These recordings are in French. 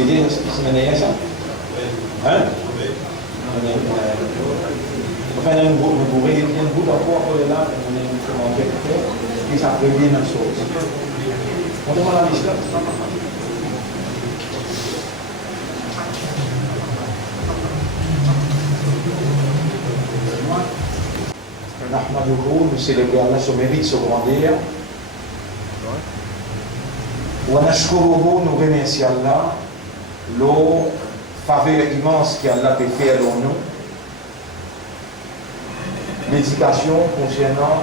Jadi sebenarnya sah? Hah? Enfin, vous pouvez bien vous d'avoir là, comment faire, et ça prévient la chose. On demande la liste. Nous célébrons Allah son mérite secondaire. ونشكره nous remercions Allah le faveur immense qu'Allah peut faire dans nous. L'éducation concernant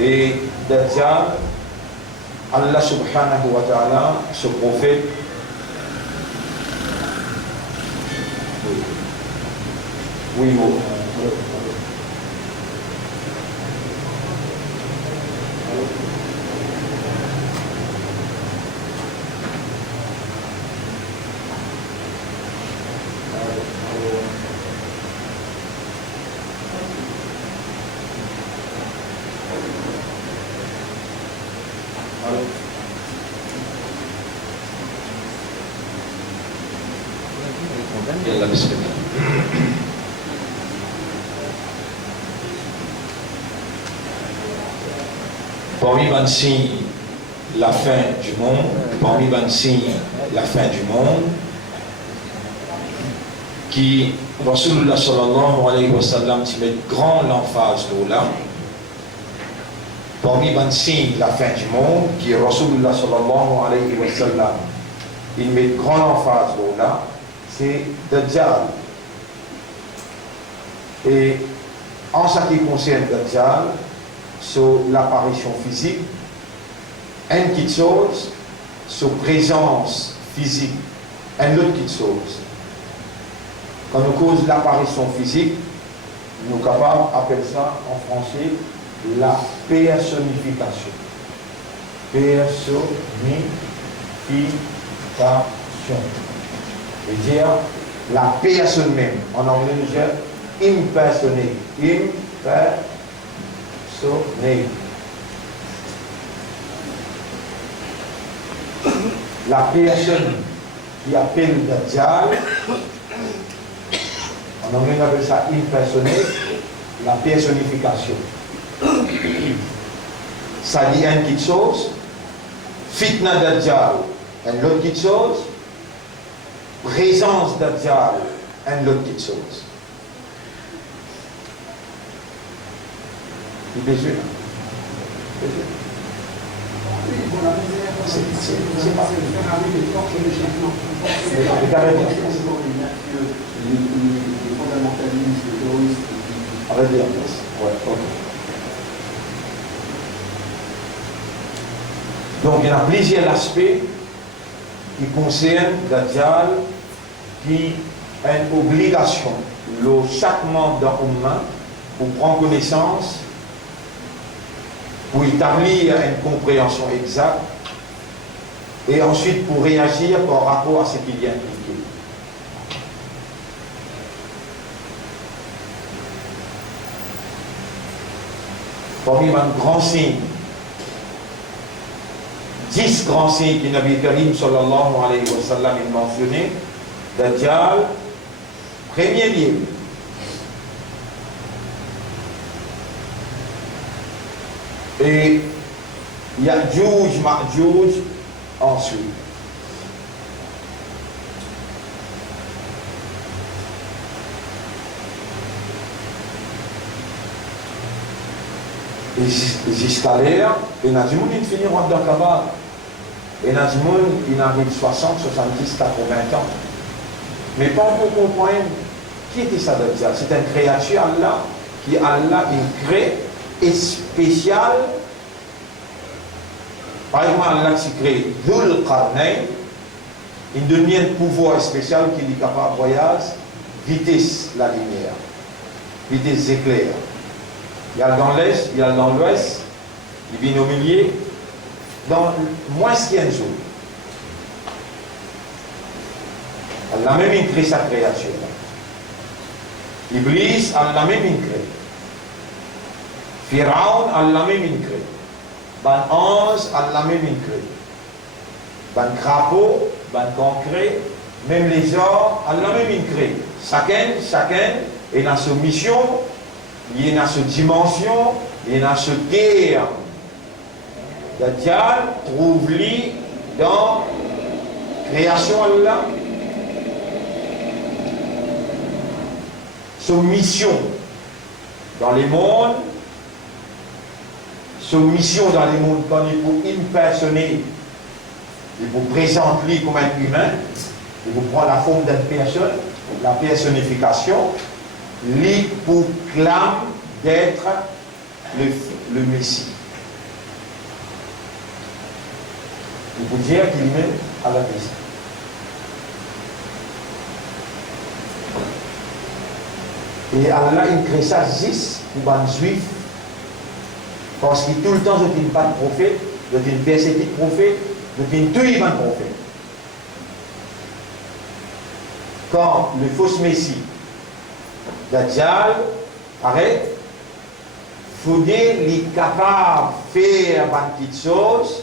et Dajjal Allah subhanahu wa ta'ala, ce prophète, oui, oui. يلا بسم الله. Parmi les signes, la fin du monde, parmi les signes, la fin du monde, qui, Rasulullah sallallahu alayhi wa sallam, qui met grand l'emphase là, parmi les signes, la fin du monde, qui, Rasulullah sallallahu alayhi wa sallam, il met grand l'emphase là, c'est Dajjal. Et en ce qui concerne Dajjal, sur l'apparition physique, une petite chose, sur présence physique, une autre petite chose. Quand on cause l'apparition physique, nous sommes capables d'appeler ça en français la personnification. Personnification. C'est-à-dire la personne même. En anglais, nous disons impersonate. Impersonate. La personne qui appelle Dajjal, en anglais, on appelle ça impersonate, la personnification. Ça dit une petite chose, fitna Dajjal, une autre petite chose, présence Dajjal, une autre petite chose. Il est sûr. C'est pas. Les fondamentalistes, les terroristes. Arrêtez la place. Ouais, ok. Donc il y a plusieurs aspects qui concernent Dajjal, qui a une obligation, chaque membre d'un Ummah, pour prendre connaissance, pour établir une compréhension exacte, et ensuite pour réagir par rapport à ce qu'il y a impliqué. Parmi les grands signes, 10 grands signes que Nabi Karim sallallahu alayhi wa sallam a mentionné, Dajjal, premier lieu. Et Ya'juj, Ma'juj ensuite. Et jusqu'à l'ère, et Nazimoun, il finit en dans Kabbalah. Et Nazimoun, il arrive 60, 70, 80 ans. Mais pas pour comprendre qui était ça Dajjal. C'est une créature Allah, qui Allah, il crée et spécial. Par exemple, Allah qui crée Dhul Qarnayn, il donne un pouvoir spécial qui est capable de voyager vitesse la lumière, vitesse éclair. Il y a dans l'est, il y a dans l'ouest, il vient au milieu, dans moins qu'un jour. Allah même crée sa créature. Iblis, Allah même crée. Pharaon, Allah même crée. Ban ange, Allah même crée. Ban crapaud, ban concret, même les gens, Allah même crée. Chacun est dans sa mission, il est dans sa dimension, il est dans sa guerre. Dajjal trouve-lui dans la création Allah. Sa mission dans les mondes, sa mission dans les mondes, quand il faut impersonner, il vous présente lui comme un humain, il vous prend la forme d'une personne, la personnification, lui proclame d'être le Messie. Il vous dire qu'il mène à la maison. Et Allah, il crée ça juste pour les juifs. Parce que tout le temps, je ne pas de prophète, je ne persécuté de prophète, je ne tout les prophète. Quand le faux Messie, Dajjal, arrête, il faut dire qu'il est capable de faire une petite chose.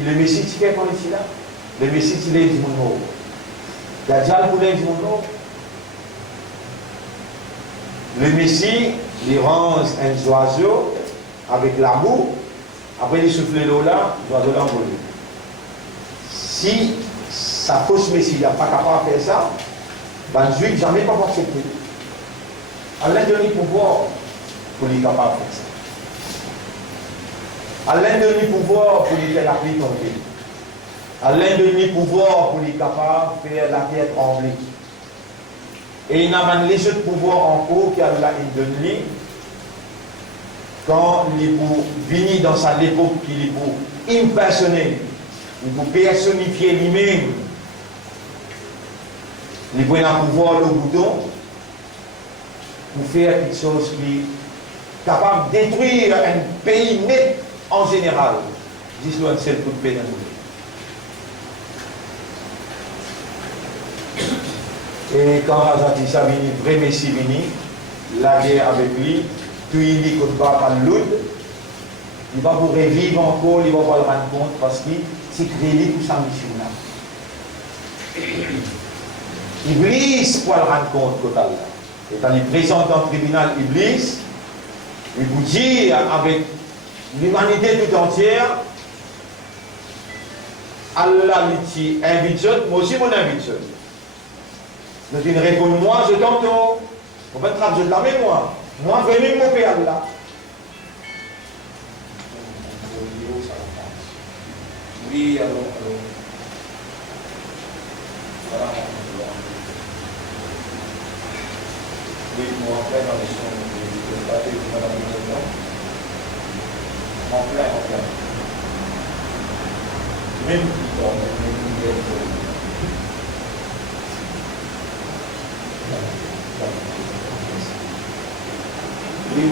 Et le Messie, tu fais quand il est là? Le Messie, tu l'es du monde. Dajjal, vous l'êtes du monde. Le Messie, il range un oiseau avec l'amour. Après, il souffle l'eau là, l'oiseau l'envole. Si sa fausse Messie n'est pas capable de faire ça, ben, le juif jamais pas accepter. Allah donne le pouvoir pour lui capable de faire ça. Allah donne le pouvoir pour lui faire la pluie tomber. Allah donne le pouvoir pour lui capable de faire la terre trembler. Et il n'a les autres pouvoirs en cours qu'Allah donne lui quand il pour venir dans sa époque qu'il est pour impersonner, il pour personnifier lui-même. Il prend un pouvoir le bouton pour faire quelque chose qui est capable de détruire un pays net en général. Juste un seul coup de peine. Et quand Razatissa vini, vrai Messie vini, la guerre avec lui, tout il dit qu'on va pas l'autre, il va vous revivre encore, il va pas le rendre compte parce que c'est créé pour sa mission là. Iblis pour le rendre compte total là. Et quand il présente dans le tribunal Iblis, il vous dit avec l'humanité tout entière, Allah lui invite moi aussi mon invite. Nous disons, réponds-moi, je t'entends. On va te rappeler de la mémoire. Moi, venez mon père là. Oui, alors. Voilà. Oui, moi, en plein dans les sons, je vais pas dire madame le président. En plein. Même qui tombe, même qui oui.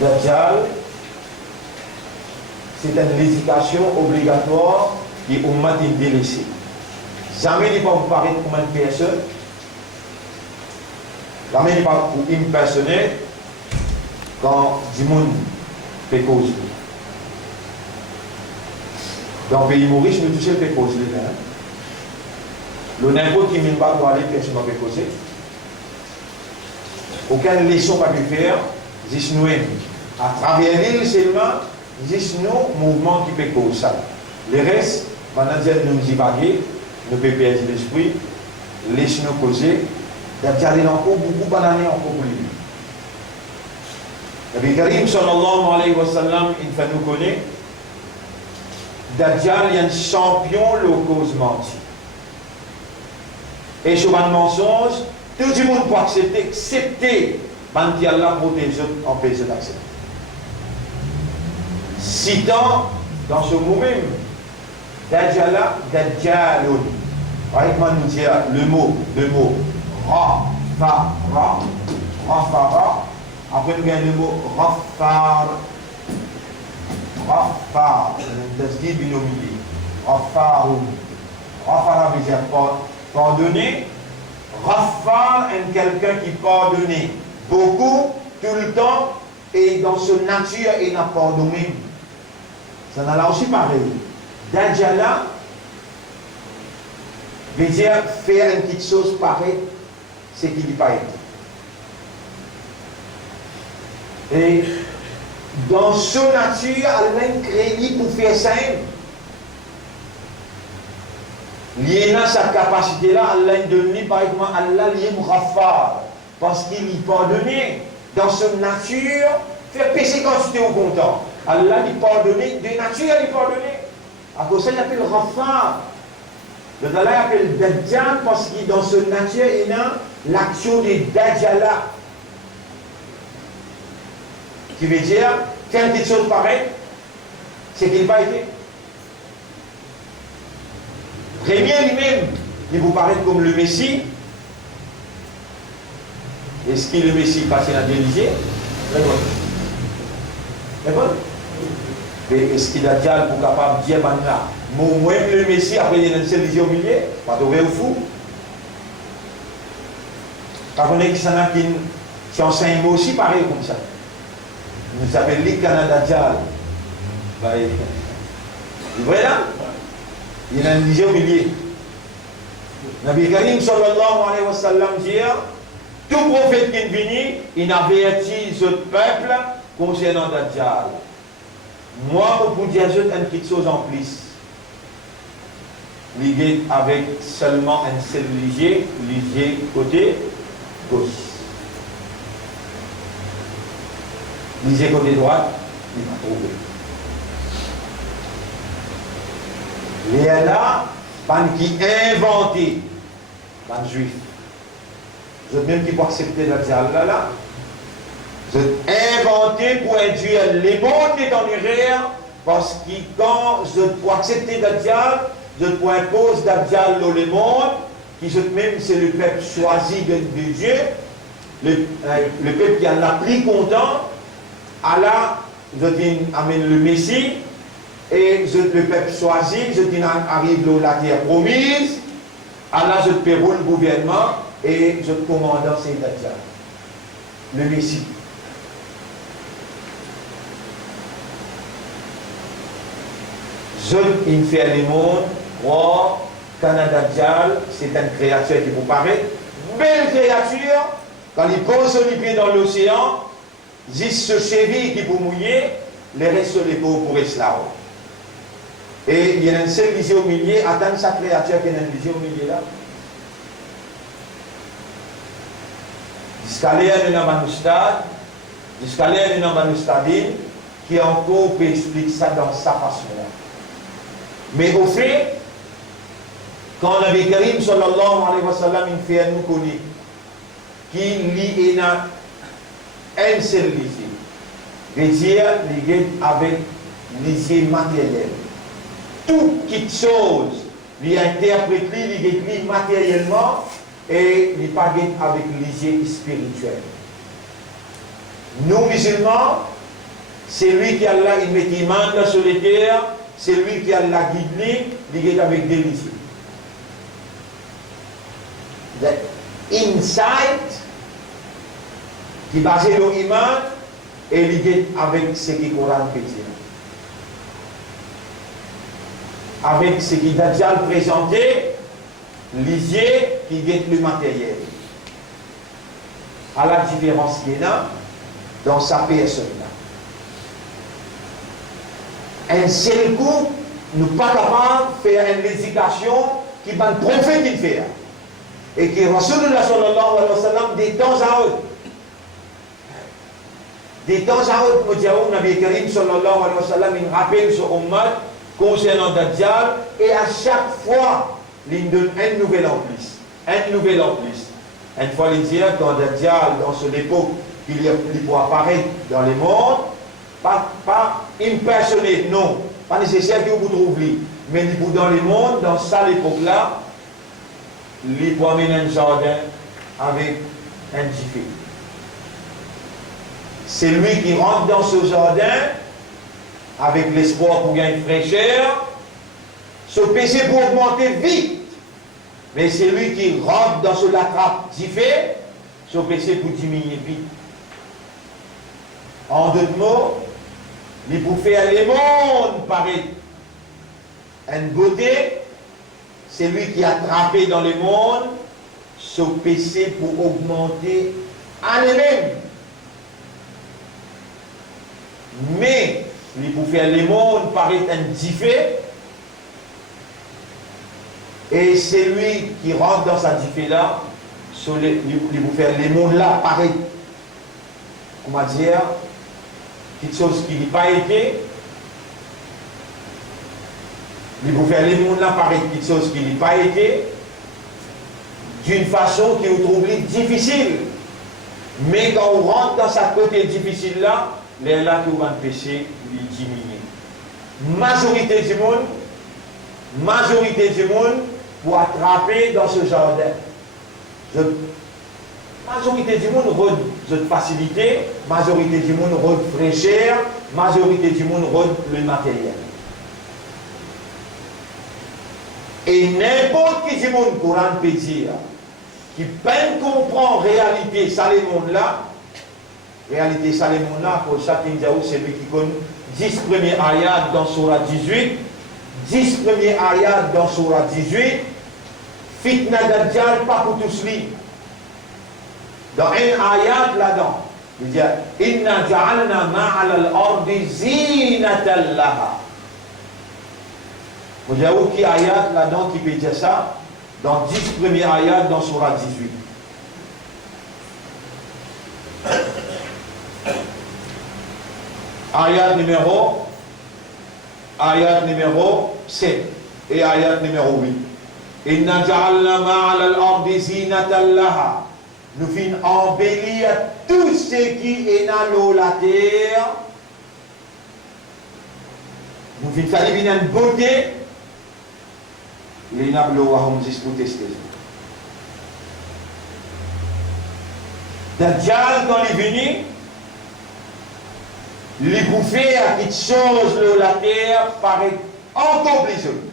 Dajjal, c'est une éducation obligatoire qui est au moins délaissée. Jamais il ne va pas vous paraître comme une personne. Jamais il ne va pas vous impersonner quand du monde fait cause. Dans le pays maurice, nous tous fait cause. Le n'importe qui ne va pas aller, personne ne fait causer. Aucune leçon va pu faire, juste nous. À travers l'île seulement, juste nous, mouvement qui fait cause ça. Le reste, pendant que nous divaguer, nous pouvons perdre l'esprit, laissez-nous causer, d'aller encore beaucoup d'années encore pour lui. Nabi Karim sallallahu alayhi wa sallam, il fait nous connaître, Dajjal est un champion le cause menti. Et sur un mensonge, tout le monde peut accepter, excepté quand Allah protège empêche d'accepter. Citant dans ce mot même, Dajjala, Dajjalun. Avec moi nous dire le mot, Rafara. Après nous gagnons le mot Rafar. Rafar, c'est un binomial. Rafarun. Rafara veut dire pardonner. Rafar est quelqu'un qui pardonne beaucoup, tout le temps, et dans son nature, il n'a pas pardonné. Ça n'a là aussi pareil. Dajjala veut dire faire une petite chose pareille, c'est qu'il n'y pas été. Et dans son nature, elle-même créée pour faire ça. Il a sa capacité là, Allah donne par exemple, Allah lié Rafar, parce qu'il y pardonne dans son nature, faire pécher quand tu es au content. Allah lui pardonner, de nature lui pardonner. À cause ça, il appelle Rafar. Le Allah appelle Dajjal parce que dans ce nature, il y a l'action de Dajjala. Qui veut dire, faire quelque chose pareil, c'est qu'il n'a pas été. Premier lui-même, il vous paraît comme le Messie. Est-ce que le Messie passe dans l'Élysée? C'est bon. Mais est-ce qu'il a déjà pour capable de dire maintenant, moi le Messie après il y a une religion au milieu, pas de vrai ou fou. Quand on est qui enseigne aussi pareil comme ça. Nous appelons les Canada Djal. C'est vrai là? Il y a une religion au milieu. Nabi Karim sallallahu alayhi wa sallam dit, tout prophète qui vient, il avertit ce peuple concernant Dajjal. Moi, pour dire une petite chose en plus, lié avec seulement un seul lié côté gauche. Lié côté droite, il m'a trouvé. Il y a là, qui inventé, ban juif. Vous êtes même qui peut accepter Dajjal là. Vous êtes inventé pour induire les mondes dans l'erreur, parce que quand vous êtes pour accepter Dajjal, vous êtes pour imposer Dajjal dans le monde, qui êtes même c'est le peuple choisi de Dieu, le peuple qui en a pris content, Allah, vous amène le Messie, et vous êtes le peuple choisi, vous êtes arrive dans la terre promise, Allah, vous êtes pérou le gouvernement, et vous êtes commandant, c'est Dajjal, le Messie. Il fait les mondes, roi, Canada Djal, c'est une créature qui vous paraît, belle créature, quand il pose son pied dans l'océan, juste ce cheville qui vous mouiller, les restes sur les pauvres pour esclaves. Et il y a une seule vision au milieu, attendre sa créature qui a une vision au milieu là. Jusqu'à l'air de Namanustad, jusqu'à l'air de Namanustadine, qui encore peut expliquer ça dans sa façon-là. Mais au fait, quand Nabi Karim sallallahu alayhi wa sallam il fait nous connaître qu'il y a un seul lycée, veut dire lié avec lycée matériel. Toute petite chose, il interprète, il écrit matériellement et il pas avec lycée spirituel. Nous musulmans, c'est lui qui a là, il met des mains sur les terres. C'est lui qui a la guidée, il est avec des lycées. L'insight, qui est basé sur l'iman, et il est avec ce qui est Coran chrétien. Avec ce qui est déjà présenté, l'isier qui est le matériel. À la différence qu'il y a dans sa personne. Un seul coup, nous ne sommes pas capables de faire une éducation qui va le prophète qui fait. Et qui Rasulullah sallallahu alayhi wa sallam des temps à autre. Des temps à autre, nous disons, Nabi Karim sallallahu alayhi wa sallam, il rappelle ce ummat concernant Dajjal, et à chaque fois, il donne un nouvel en plus. Un nouvel en plus. Une fois, il dit, quand Dajjal, dans son époque, il pourra apparaître dans les mondes, pas impersonné, non. Pas nécessaire que vous trouviez. Mais dans les mondes, dans cette époque-là, il peut amener un jardin avec un jiffé. C'est lui qui rentre dans ce jardin avec l'espoir pour gagner fraîcheur. Ce PC pour augmenter vite. Mais c'est lui qui rentre dans ce latrape jiffé. Ce PC pour diminuer vite. En d'autres mots, il peut faire les mondes paraître une beauté, c'est lui qui a attrapé dans le monde ce PC pour augmenter en lui-même. Mais il peut faire les mondes paraître un diffé, et c'est lui qui rentre dans sa diffé là, il peut faire les mondes là paraître, comment dire, quelque chose qui n'a pas été, il vous faire les mondes là paraître quelque chose qui n'a pas été, d'une façon qui vous trouve difficile. Mais quand on rentre dans sa côté difficile là, les là que vous va péché, il diminue. Majorité du monde pour attraper dans ce jardin. Majorité du monde rôde de facilité, majorité du monde rôde fraîcheur, majorité du monde rôde le matériel. Et n'importe qui du monde Coran peut dire, qui peine comprendre réalité, ça les mondes là, réalité ça les mondes là, pour chacun d'eux, c'est lui qui connaît 10 premiers ayats dans Surah 18, 10 premiers ayats dans Surah 18, Fitna Dajjal, pas pour tous les. Dans un ayat là-dedans, il dit Inna ja'alna ma'ala al-ardi zinatan laha. Vous avez aucun ayat là-dedans qui peut dire ça? Dans 10 premiers ayats dans Surah 18. Ayat numéro 7 et ayat numéro 8. Inna ja'alna ma'ala al-ardi zinatan laha. Nous finissons embellir tout ce qui est dans l'eau, la terre. Nous finissons faire une beauté. Les nablo à hum pour tester. Dajjal, quand il est venu, les bouffer à quelque chose l'eau, la terre, paraît encore plus joli.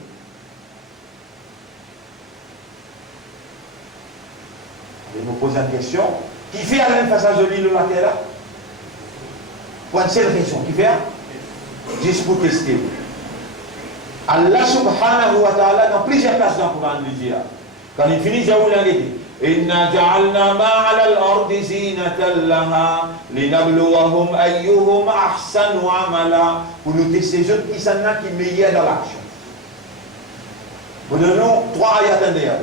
Je me pose une question. Qui fait à même face à joli le matin là? Pour une seule raison. Qui fait? Juste pour tester. Allah subhanahu wa ta'ala, dans plusieurs places dans le Coran, lui dit, quand il finit, j'ai voulu en aider. Inna ja'alna ma'ala al-ardi zinatan laha linabluwahum ayyuhum ahsanu amala. Pour nous tester ceux qui sont là qui meilleurs dans l'action. Nous donnons 3 ayats derrière.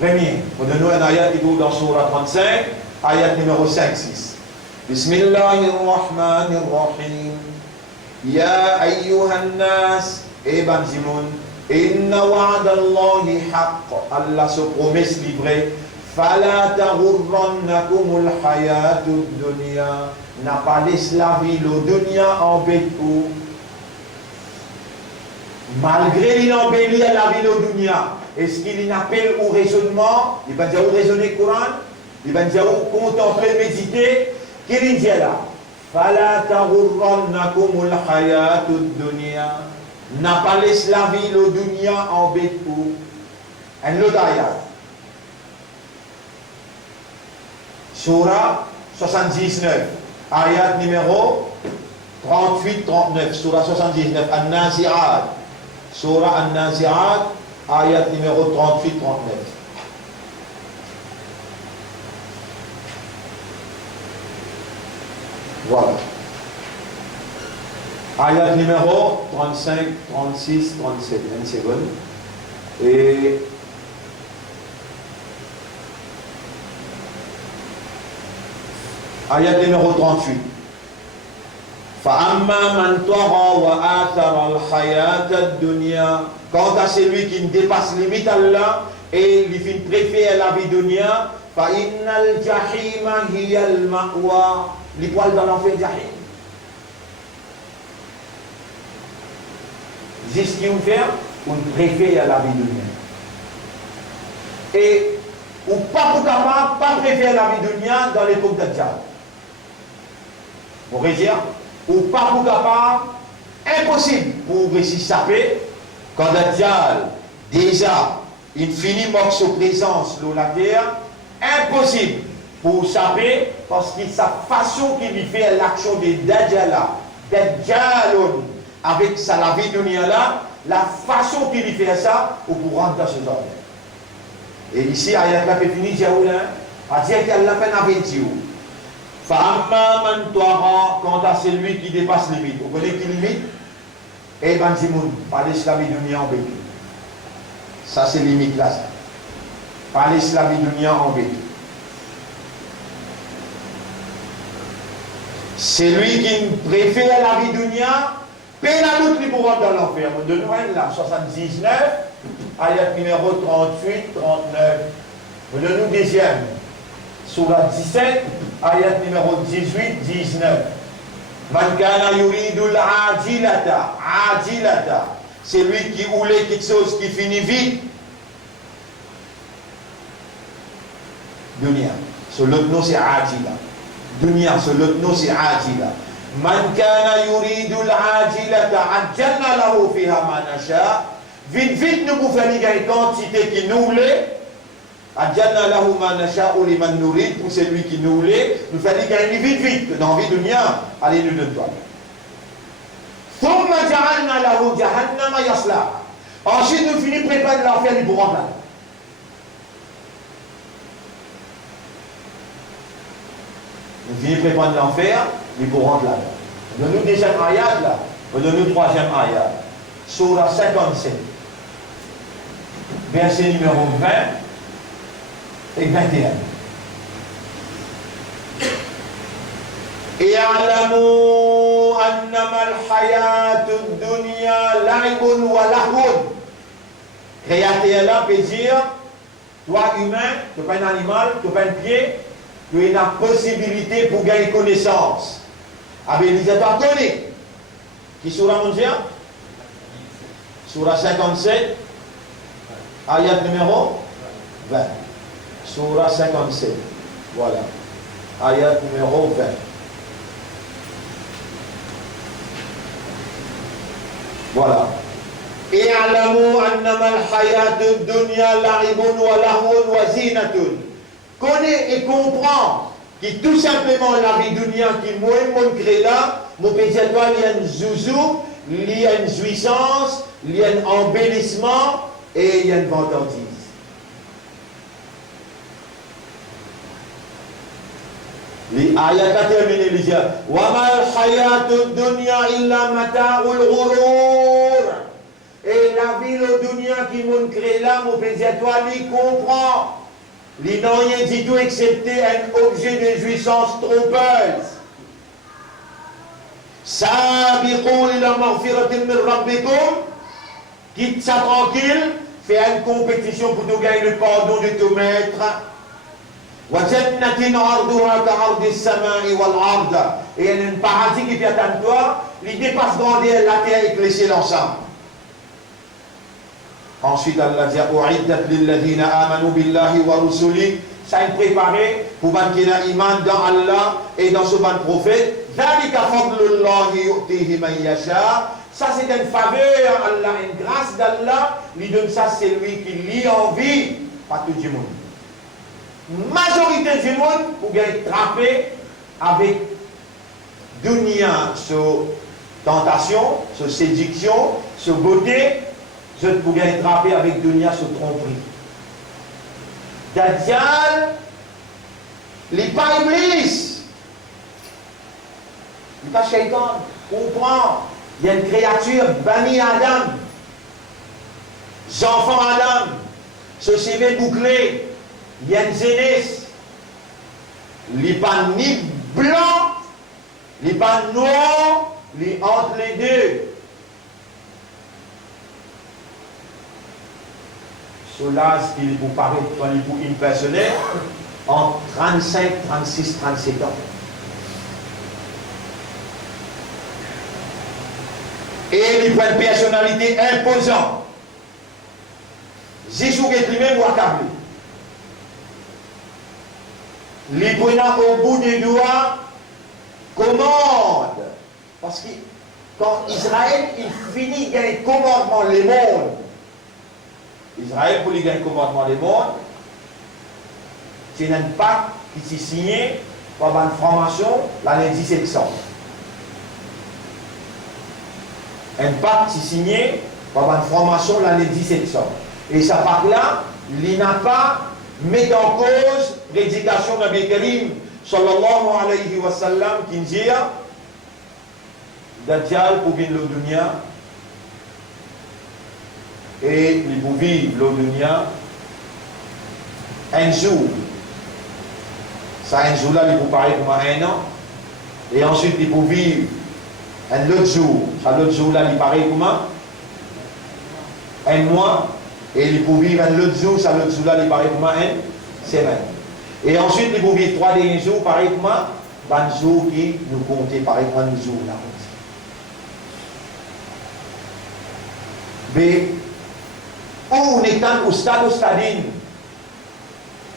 Premier, nous donnons un ayat qui est dans Surah 35, ayat numéro 5-6. Bismillahirrahmanirrahim. Ya ayyuhan nas, banzimoun, inna wa'adallahi haqq. Allah se promesse livrée. Fala taghurrannakumul hayatud dunya. N'a pas laissé la vie, le dunya en bétou. Malgré l'inembellie la vie, le dunya. Est-ce qu'il y appelle au raisonnement? Il va dire au raisonner le Coran, il va dire au contempler, méditer. Qu'il dit là? Fala taghurrannakumul hayatud dunya. N'a pas laissé la vie, le dunya en bétou. Un autre ayat. Surah 79, ayat numéro 38-39. Surah 79, An-Nazi'at. Surah An-Nazi'at. Ayat numéro 38-39. Voilà. Ayat numéro 35, 36, 37. Une seconde. Et ayat numéro 38. فَأَمَّا مَنْ طَغَى وَآثَرَ الْحَيَاةَ الدُّنْيَا. Quant à celui qui ne dépasse limite Allah et lui préfère la vie dunya, فَإِنَّ الْجَحِيمَ هِيَ الْمَأْوَى. Les poils dans l'enfer Jahim. C'est ce qu'il fait, on préfère la vie dunya. Et ou pas pour capable, pas préférer la vie dunya dans l'époque d'Adjal. Vous voyez dire? Ou pas pour capable, impossible pour réussir saper quand Dajjal déjà il finit mort sous présence de la terre, impossible pour saper parce que sa façon qu'il lui fait l'action de Dajjal avec sa la vie dunya là, la façon qu'il lui fait ça, ou pour rentrer dans ce jardin. Et ici, ayat la fini, j'ai ou là, à dire qu'elle l'a peine avec Dieu. Fa'amma man tuara, quant à celui qui dépasse les limites. Vous connaissez qui limite? Eh ben, Zimoun, pas l'islamie dunya en béton. Ça, c'est limite là, ça. Pas l'islamie dunya en béton. C'est lui qui préfère la vie dunya, paie la doute pour rentrer dans l'enfer. De nous, là, 79, ayat numéro 38, 39. De nous, deuxième. Surah 17, ayat numéro 18, 19. Man kana yuridul ajilata, ajilata. C'est lui qui voulait quelque chose qui finit vite. Dunya. So l'autre nom c'est ajila. Dunya, so l'autre nom c'est ajila. Man kana yuridul ajilata, ajjalna lahu fiha ma nasha. Vite, vite, nous pouvons faire une quantité qui nous voulait. Adjana lahu ma nasha'u liman nurid, pour celui qui nous voulait, nous fallait gagner vite, vite, dans la vie de dunya, allez nous donne toi. Thumma ja'alna lahu jahannama yasla. Ensuite, nous finissons préparer l'enfer du bourreau là. Nous finissons préparer l'enfer du bourreau là. Donne-nous deuxième ayat là, donne-nous troisième ayat. Surah 57, verset numéro 20. Et 21. اعلموا أنما الحياة الدنيا لعب ولهو. Créateur là peut dire, toi humain, tu n'es pas un animal, tu n'es pas un pied, tu as une possibilité pour gagner connaissance. Avec l'utilisateur donné. Qui surah mondial? Surah 57, ayat numéro 20. Surah 57. Voilà. Ayat numéro 20. Voilà. اعلموا أنما الحياة الدنيا لعب ولهو وزينة. Connais et comprends que tout simplement la vie dunya qui moi crée là, mon pédiatoire il y a une zouzou, il y a une jouissance, il y a un embellissement et il y a une vantardise. Les ayats a terminé les gens. وَمَا الْحَيَاةُ الدُّنْيَا إِلَّا مَتَاعُ الْغُرُورِ. Et la vie le dunya qui m'ont créé là, mon pédiatoire, il comprend. Il n'a rien du tout excepté un objet de jouissance trompeuse. سَابِقُوا إِلَى مَغْفِرَةٍ مِّن رَبِّكُمْ. Quitte ça tranquille, fais une compétition pour te gagner le pardon de ton maître. وَجَنَّةٍ عَرْضُهَا كَعَرْضِ السَّمَاءِ وَالْأَرْضِ. Et il y a un paradis qui vient à toi, il dépasse grandeur la terre et clécher l'ensemble. Ensuite, Allah dit أُعِدَّتْ لِلَّذِينَ آمَنُوا بِاللَّهِ وَرُسُلِهِ. Ça est préparé pour ceux qui ont iman dans Allah et dans ce bon prophète. ذَلِكَ فَضْلُ اللَّهِ يُؤْتِيهِ مَن يَشَاءُ. Ça c'est une faveur, Allah, une grâce d'Allah. Lui donne ça, c'est lui qui lit en vie, pas tout le monde. Majorité du monde pour être trappé avec dunya, sur tentation, sur séduction, sur beauté, pour être trappé avec dunya, sur tromperie. Dajjal, il n'est pas Iblis, il n'est pas Shaitan, comprend. Il y a une créature, Bani Adam, enfants Adam, ce CV bouclé. Il y a une jeunesse, il n'est pas ni blanc, il n'est pas noir, il est entre les deux. Cela, il vous paraît pour une personne en 35, 36, 37 ans. Et il prend une personnalité imposante. Jésus est lui-même ou accablé. Les prenant au bout des doigts, commande. Parce que quand Israël, il finit de gagner commandement les mondes. Israël, pour lui gagner commandement des mondes, c'est un pacte qui s'est signé par une formation l'année 1700. Un pacte qui s'est signé par une formation l'année 1700. Et ce pacte-là, il n'a pas mis en cause l'éducation de Nabi Karim sallallahu alayhi wa sallam qui dit Dajjal pour vivre le dunya et il pour vivre le dunya un jour. Ça un jour là il vous paraît comme un an Et ensuite, il peut vivre un autre jour. À l'autre jour, là, il paraît comment? Un mois. Et il peut vivre un autre jour. À l'autre jour, là, il paraît comment? Une semaine. Et ensuite, il peut vivre 3 derniers jours, pareil comment? Un jour qui nous comptait, pareil comment nous jours là. Mais, où on est au stade stadine,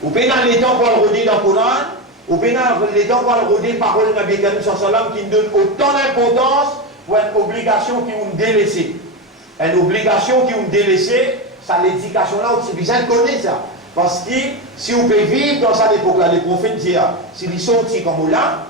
ou bien dans les temps pour le redire dans le Coran, ou bien dans les temps pour le redire parole de Nabi Karim sallam qui nous donne autant d'importance pour une obligation qui nous délaisse. Une obligation qui nous délaisse, ça l'éducation là, c'est besoin de connaître ça. Parce que si on peut vivre dans cette époque-là, les prophètes disent, si ils sont petits comme là,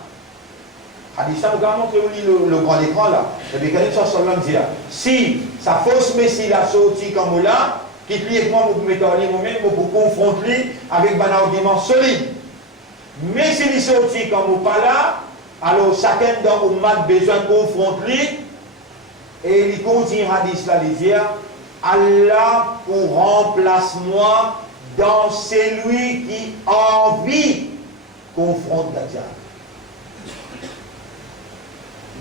hadith ça, vous montrer le grand écran là. Nabi Karim sallam dit, si sa fausse messie là sorti comme là, quitte lui et moi, vous mettez en ligne vous-même pour confronter avec un argument solide. Mais si il sorti comme pas là, alors chacun dans le a besoin de confronter et il continue hadith là, il dit, Allah pour remplace-moi dans celui qui a envie confronte Dajjal.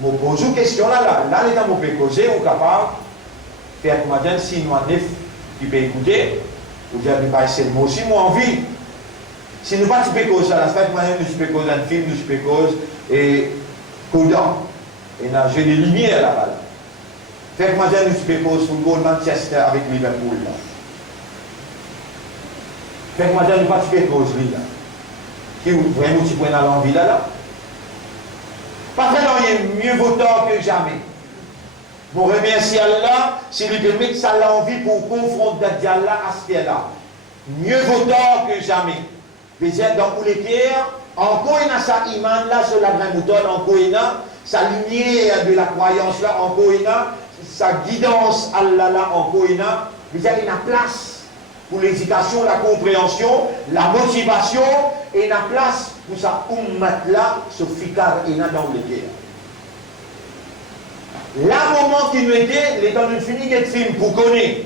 Je me pose une question là, les gens peuvent causer, ou capable de faire comme dire, si nous avons qui peut écouter, ou dire, c'est moi aussi, moi envie. Si nous ne pouvons pas causer ça, c'est pas nous pouvons causer un film, nous pouvons causer et Kodan, et n'a j'ai des lumières là-bas. Fait que moi, nous pouvons causer football Manchester avec Liverpool là. Fait que moi, nous pas de cause là. Qui vraiment tu prends dans l'envie là. Pas vraiment, il est mieux vaut tard que jamais. Je remercie Allah s'il lui permet que ça l'envie pour confronter Dajjal là à ce qu'il là. Mieux vaut tard que jamais. Déjà dans tous les pierres, encore il y a sa iman là sur la vraie moutonne, encore il y a sa lumière de la croyance là, encore il y a sa guidance Allah là, encore il y a. Déjà il y a place pour l'éducation, la compréhension, la motivation, et la place pour sa ummat là, ce fikar et dans les guerres. Là, moment qui nous était, les dans une finie de film pour connaître,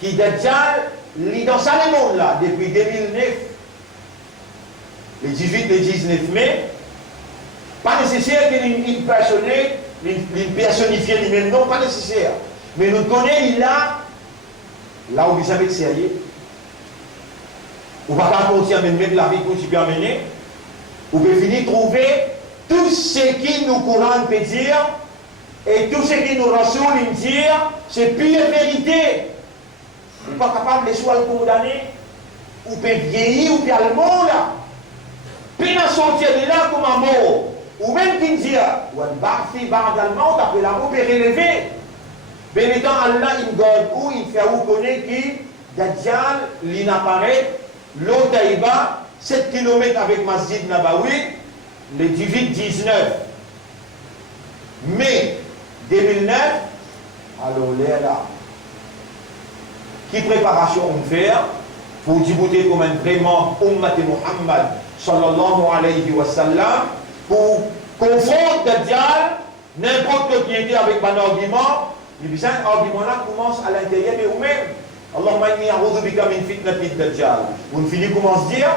qui Dajjal, il dans ça le monde là, depuis 2009, les 18 et 19 mai, pas nécessaire qu'il personnifie lui-même, non, pas nécessaire. Mais nous connaissons, il a là où vous savez que c'est sérieux, on va pas continuer à mener la vie que tu peux amener, on peut finir trouver tout ce qui nous Coran peut dire et tout ce qui nous Rasoul dit, c'est pure vérité. On n'est pas capable de soit le condamner, ou peut vieillir, ou peut aller mort là. Puis on sortir de là comme un mort, ou même qui dit, ou un barfi, bardallement, après la mort peut relever. Mais étant Allah, il garde où il fait où connaître qui Dajjal, il apparaît, l'autre Taïba, 7 km avec Masjid Nabawi, le 18-19 mai 2009, alors là, qui préparation on fait pour débouter comme un vraiment Ummat Muhammad sallallahu alayhi wa sallam, pour confronter Dajjal, n'importe qui était avec un argument. Les arguments-là commencent à l'intérieur de vous-même. Allahumma inni a'udhu bika min fitnati Dajjal. Vous finissez commence à dire,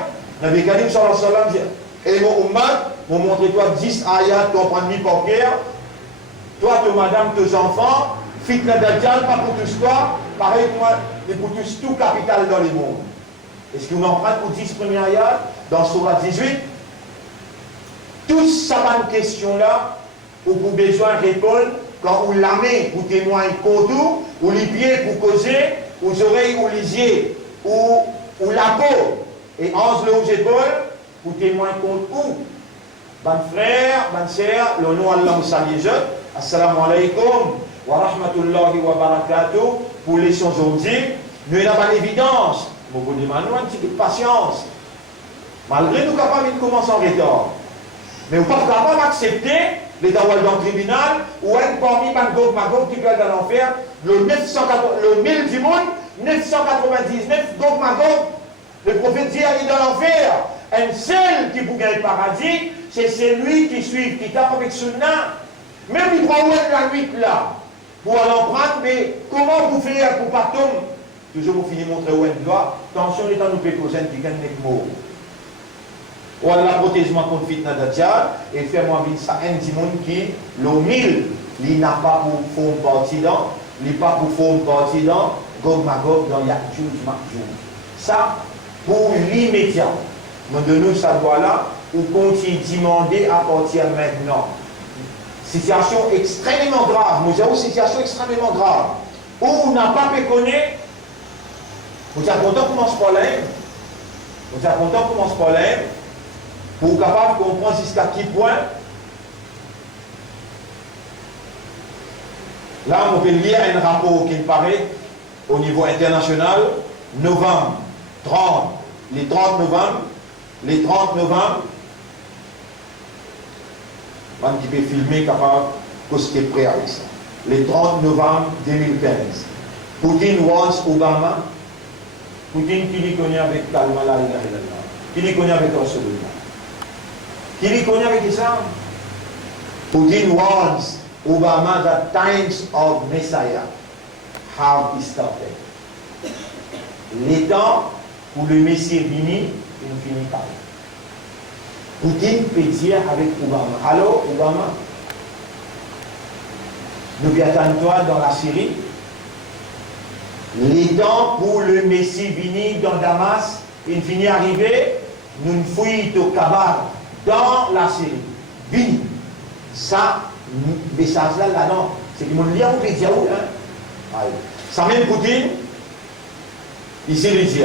Nabi Karim sallallahu alayhi wa sallam dit, et mon ummat, vous montrez-toi 10 ayats, tu en prends mi par cœur. Toi, tes madame, tes enfants, fitna Dajjal, pas pour tous toi, pareil que moi, mais pour tous tout capital dans le monde. Est-ce qu'on en prend pour 10 premiers ayats dans Surah 18? Toutes ces questions-là, vous avez besoin de répondre. Quand vous la main pour témoigner contre tout, ou les pieds pour causer, ou les oreilles ou les yeux, ou la peau, et 11 aux épaules pour témoigner contre vous. Bonne frère, bonne sœur, le nom Allah vous salue. Assalamu alaikum wa rahmatullahi wa barakatuh. Pour les choses aujourd'hui, nous n'avons pas d'évidence. Nous vous demandons un petit peu de patience. Malgré nous capables de commencer en retard. Mais vous n'êtes pas capable d'accepter les dawal dans le tribunal, ou un parmi Magog qui peut être dans l'enfer, le 1000 du monde, 999, Gog Magog, le prophète dit aller dans l'enfer. Un seul qui vous gagne le paradis, c'est celui qui suit, qui tape avec Sunna. Même il prend la nuit là, pour aller en prendre, mais comment vous faire pour pas tomber? Toujours vous finissez montrer où elle doit, attention, les temps nous pécosen qui gagnent les mots. Ou la protège-moi contre fitna dajjal et fais-moi vivre ça un petit monde qui, le mille, il n'a pas pour faire partie dans, il n'a pas pour faire partie dans, Gog Magog dans Yakjouj Makjouj. Ça, pour l'immédiat. Mais de nous, ça doit là, ou continue de demander à partir maintenant. Situation extrêmement grave. Nous avons une situation extrêmement grave. Où on n'a pas pu connaître, vous êtes content comment ce problème? Vous êtes content comment ce problème? Pour être capable de comprendre jusqu'à quel point. Là, on peut lire un rapport qui me paraît au niveau international, novembre 30, les 30 novembre, man qui peut filmer capable que c'était prêt avec ça. Les 30 novembre 2015. Poutine wants Obama. Poutine qui dit qu'on est avec Kalma la ilaha illallah. Qui dit qu'on est avec Rasulullah. Qui dit qu'on est avec l'islam. Poutine wants Obama that times of Messiah have started. Les temps où le Messie est venu, il ne finit pas. Poutine peut dire avec Obama, allô Obama, nous attendons-toi dans la Syrie. Les temps pour le Messie venir dans Damas, il finit arriver, nous fouillons au Kabar dans la Syrie. Vini. Ça, message là, non. C'est qu'ils m'ont dit, on peut dire où, hein? Ça même Poutine, ici il dit,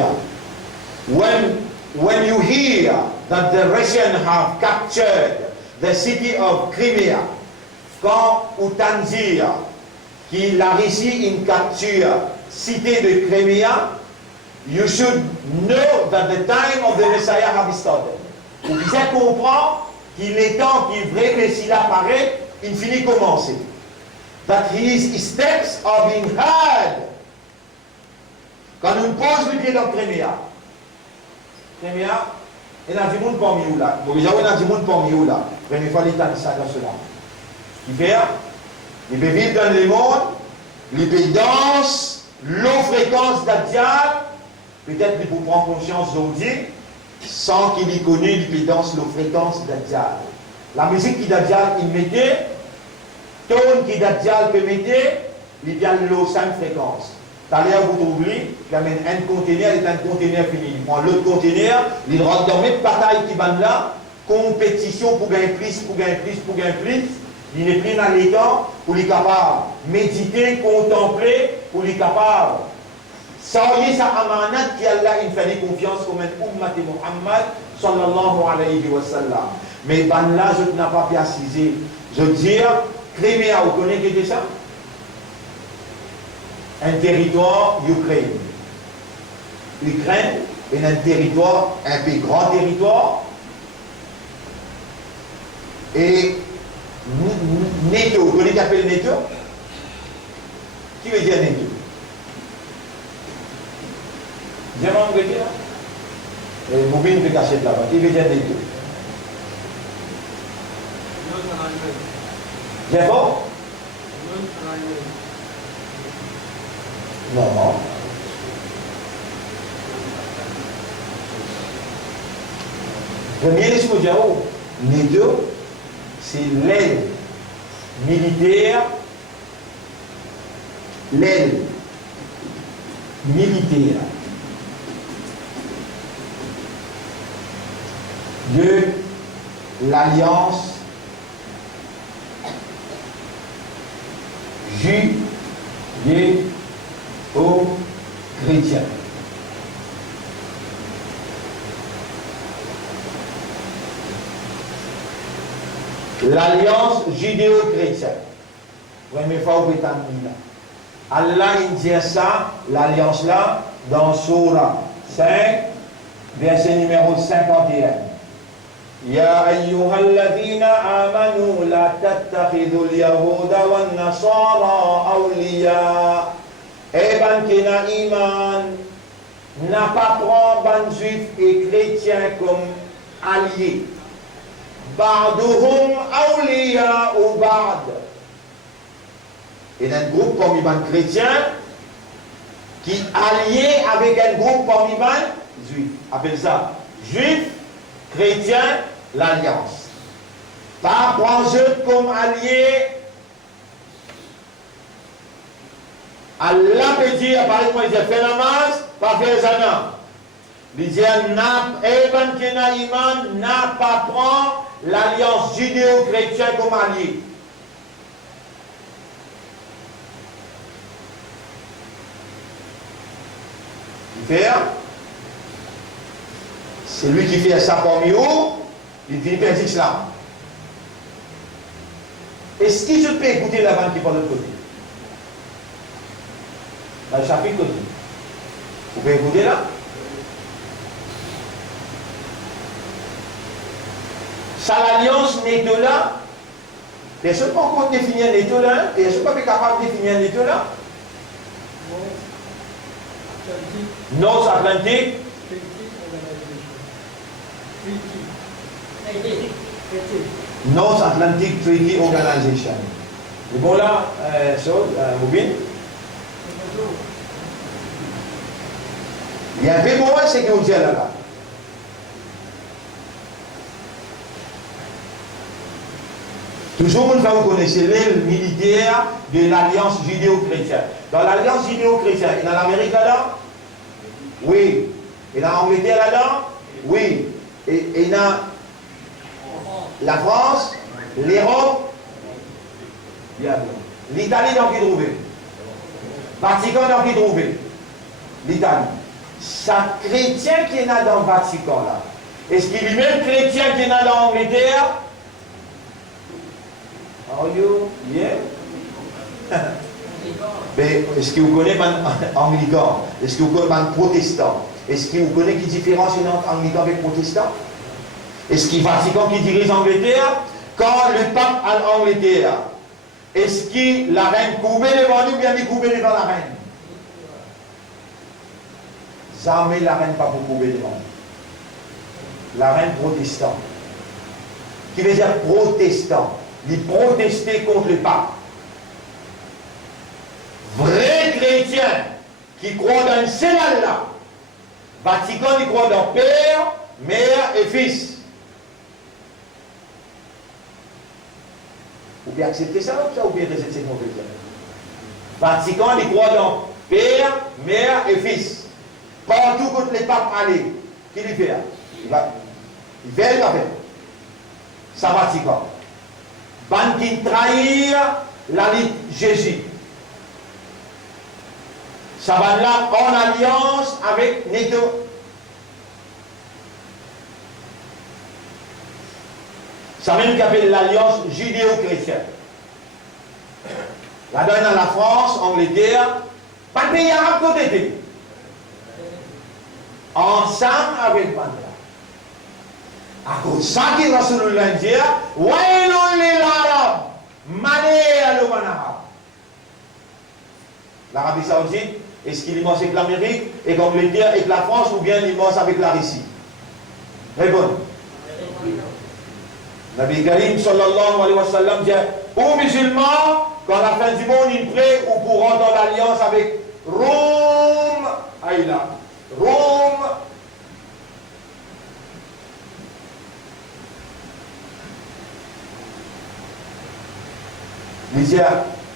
when you hear that the Russians have captured the city of Crimea, quand Outanzir, qui la Russie une capture cité de Crimea, you should know that the time of the Messiah have started. Vous devez comprendre qu'il est temps qu'il vrai Messie apparaît, il finit commencer. That his steps are being heard. Quand on pose le pied dans Crimea, il y a du monde parmi nous là. Il y a du monde parmi nous là. Mais il faut aller dans ça, dans cela. Il fait, il peut vivre dans le monde, il peut danser, l'eau fréquence d'Adial, peut-être qu'il peut prendre conscience d'aujourd'hui, sans qu'il y connaisse, il peut danser l'eau fréquence d'Adial. La musique qui d'Adial, il mettait, tone qui d'Adial peut mettre, il y a l'eau 5 fréquences. Tout à l'heure, vous oubliez, il amène un conteneur, il est un conteneur fini. Il prend l'autre conteneur, il rentre dans une bataille qui va là, compétition pour gagner plus, pour gagner plus, pour gagner plus. Il est pris dans les temps pour les capables méditer, contempler, pour les capables. Savoir sa amanat qui Allah il fait confiance comme un ummat de Muhammad sallallahu alayhi wa sallam. Mais ben là, je n'ai pas précisé. Je veux dire, Crimée, vous connaissez déjà ça? Un territoire Ukraine. Ukraine est un territoire, un peu grand territoire. Et NATO, vous connaissez qu'appelle NATO? Qui veut dire NATO? Diamant, vous veut dire? Et Moubine peut cacher là-bas. Qui veut dire NATO? Bien fort? Non. Premier disposition, NATO, c'est l'aile militaire, de l'Alliance judéo-chrétienne. L'Alliance judéo-chrétienne. Première fois au Béthamina. Allah il dit ça, l'alliance là, dans Surah 5, verset numéro 51. Ya ayyuhalladhina amanu la tattakhidul yahuda wan nasara awliya. Eh ben qui n'a iman, n'a pas prendre ban juifs et chrétiens comme alliés. Ba'duhum awliya ou ba'd. Il y a un groupe parmi les chrétiens qui allié avec un groupe parmi les juifs. Appelle ça juifs chrétien, l'alliance. Pas prendre eux comme alliés. Allah peut dire, par exemple, il dit, fais la masse, pas faire ça. Il dit, Evan Kena Iman n'a pas prend l'alliance judéo-chrétienne comme allié. Il fait, c'est lui qui fait ça parmi vous, il vit vers l'islam. Est-ce que je peux écouter la vanne qui est par l'autre côté? Dans le chapitre côté. Vous pouvez écouter là? Ça, l'alliance n'est de là. Personne ne peut encore définir un état là. Personne ne peut pas capable de définir un état là. North Atlantic. North Atlantic Treaty Organization. Et bon là, Robin. Il y a un peu moins ce que vous dites là-bas. Toujours, vous connaissez l'aile militaire de l'Alliance judéo-chrétienne. Dans l'Alliance judéo-chrétienne, il y a l'Amérique là-dedans? Oui. Il y a l'Angleterre là-dedans? Oui. Et il y a la France, l'Europe, l'Italie dans qui trouver? Vatican dans qui trouver? L'Italie. Ça chrétien qui est là dans le Vatican là. Est-ce qu'il est même chrétien qui est là dans l'Angleterre? Are you? Yeah? Mais est-ce que vous connaissez un anglican? Est-ce que vous connaissez un protestant? Est-ce que vous connaissez qui différence entre anglican et protestant? Est-ce qu'il y a Vatican qui dirige l'Angleterre? Quand le pape a l'Angleterre, est-ce que la reine couvait devant lui ou bien il couvait devant la reine? Jamais la reine pas pour couvrir devant lui. La reine protestant. Qui veut dire protestant. Il protestait contre le pape. Vrai chrétien qui croit dans le seul Allah. Vatican, il croit dans Père, Mère et Fils. Vous pouvez accepter ça ou ça ou bien rejeter cette chrétien? Vatican, il croit dans Père, Mère et Fils. Partout contre les papes allés. Qui lui fait? Il va faire. Ça Vatican. Ban qui trahir la lutte Jésus. Ça va là en alliance avec NATO. Ça même qu'on appelle l'alliance judéo-chrétienne. Là-dedans, dans la France, Angleterre, pas de pays arabe côté. Ensemble avec Bandra. À cause de ça qui va sur l'Indien, Wailun lil Arab, Mané al-Manahab. L'Arabie Saoudite, est-ce qu'il est immense avec l'Amérique, et l'Angleterre, avec la France, ou bien l'immense avec la Russie? Réponds. Nabi Karim sallallahu alayhi wa sallam dit aux musulmans, quand la fin du monde, ils prient ou pour rentrer dans l'alliance avec Rome, Aïla. Rome. Il dit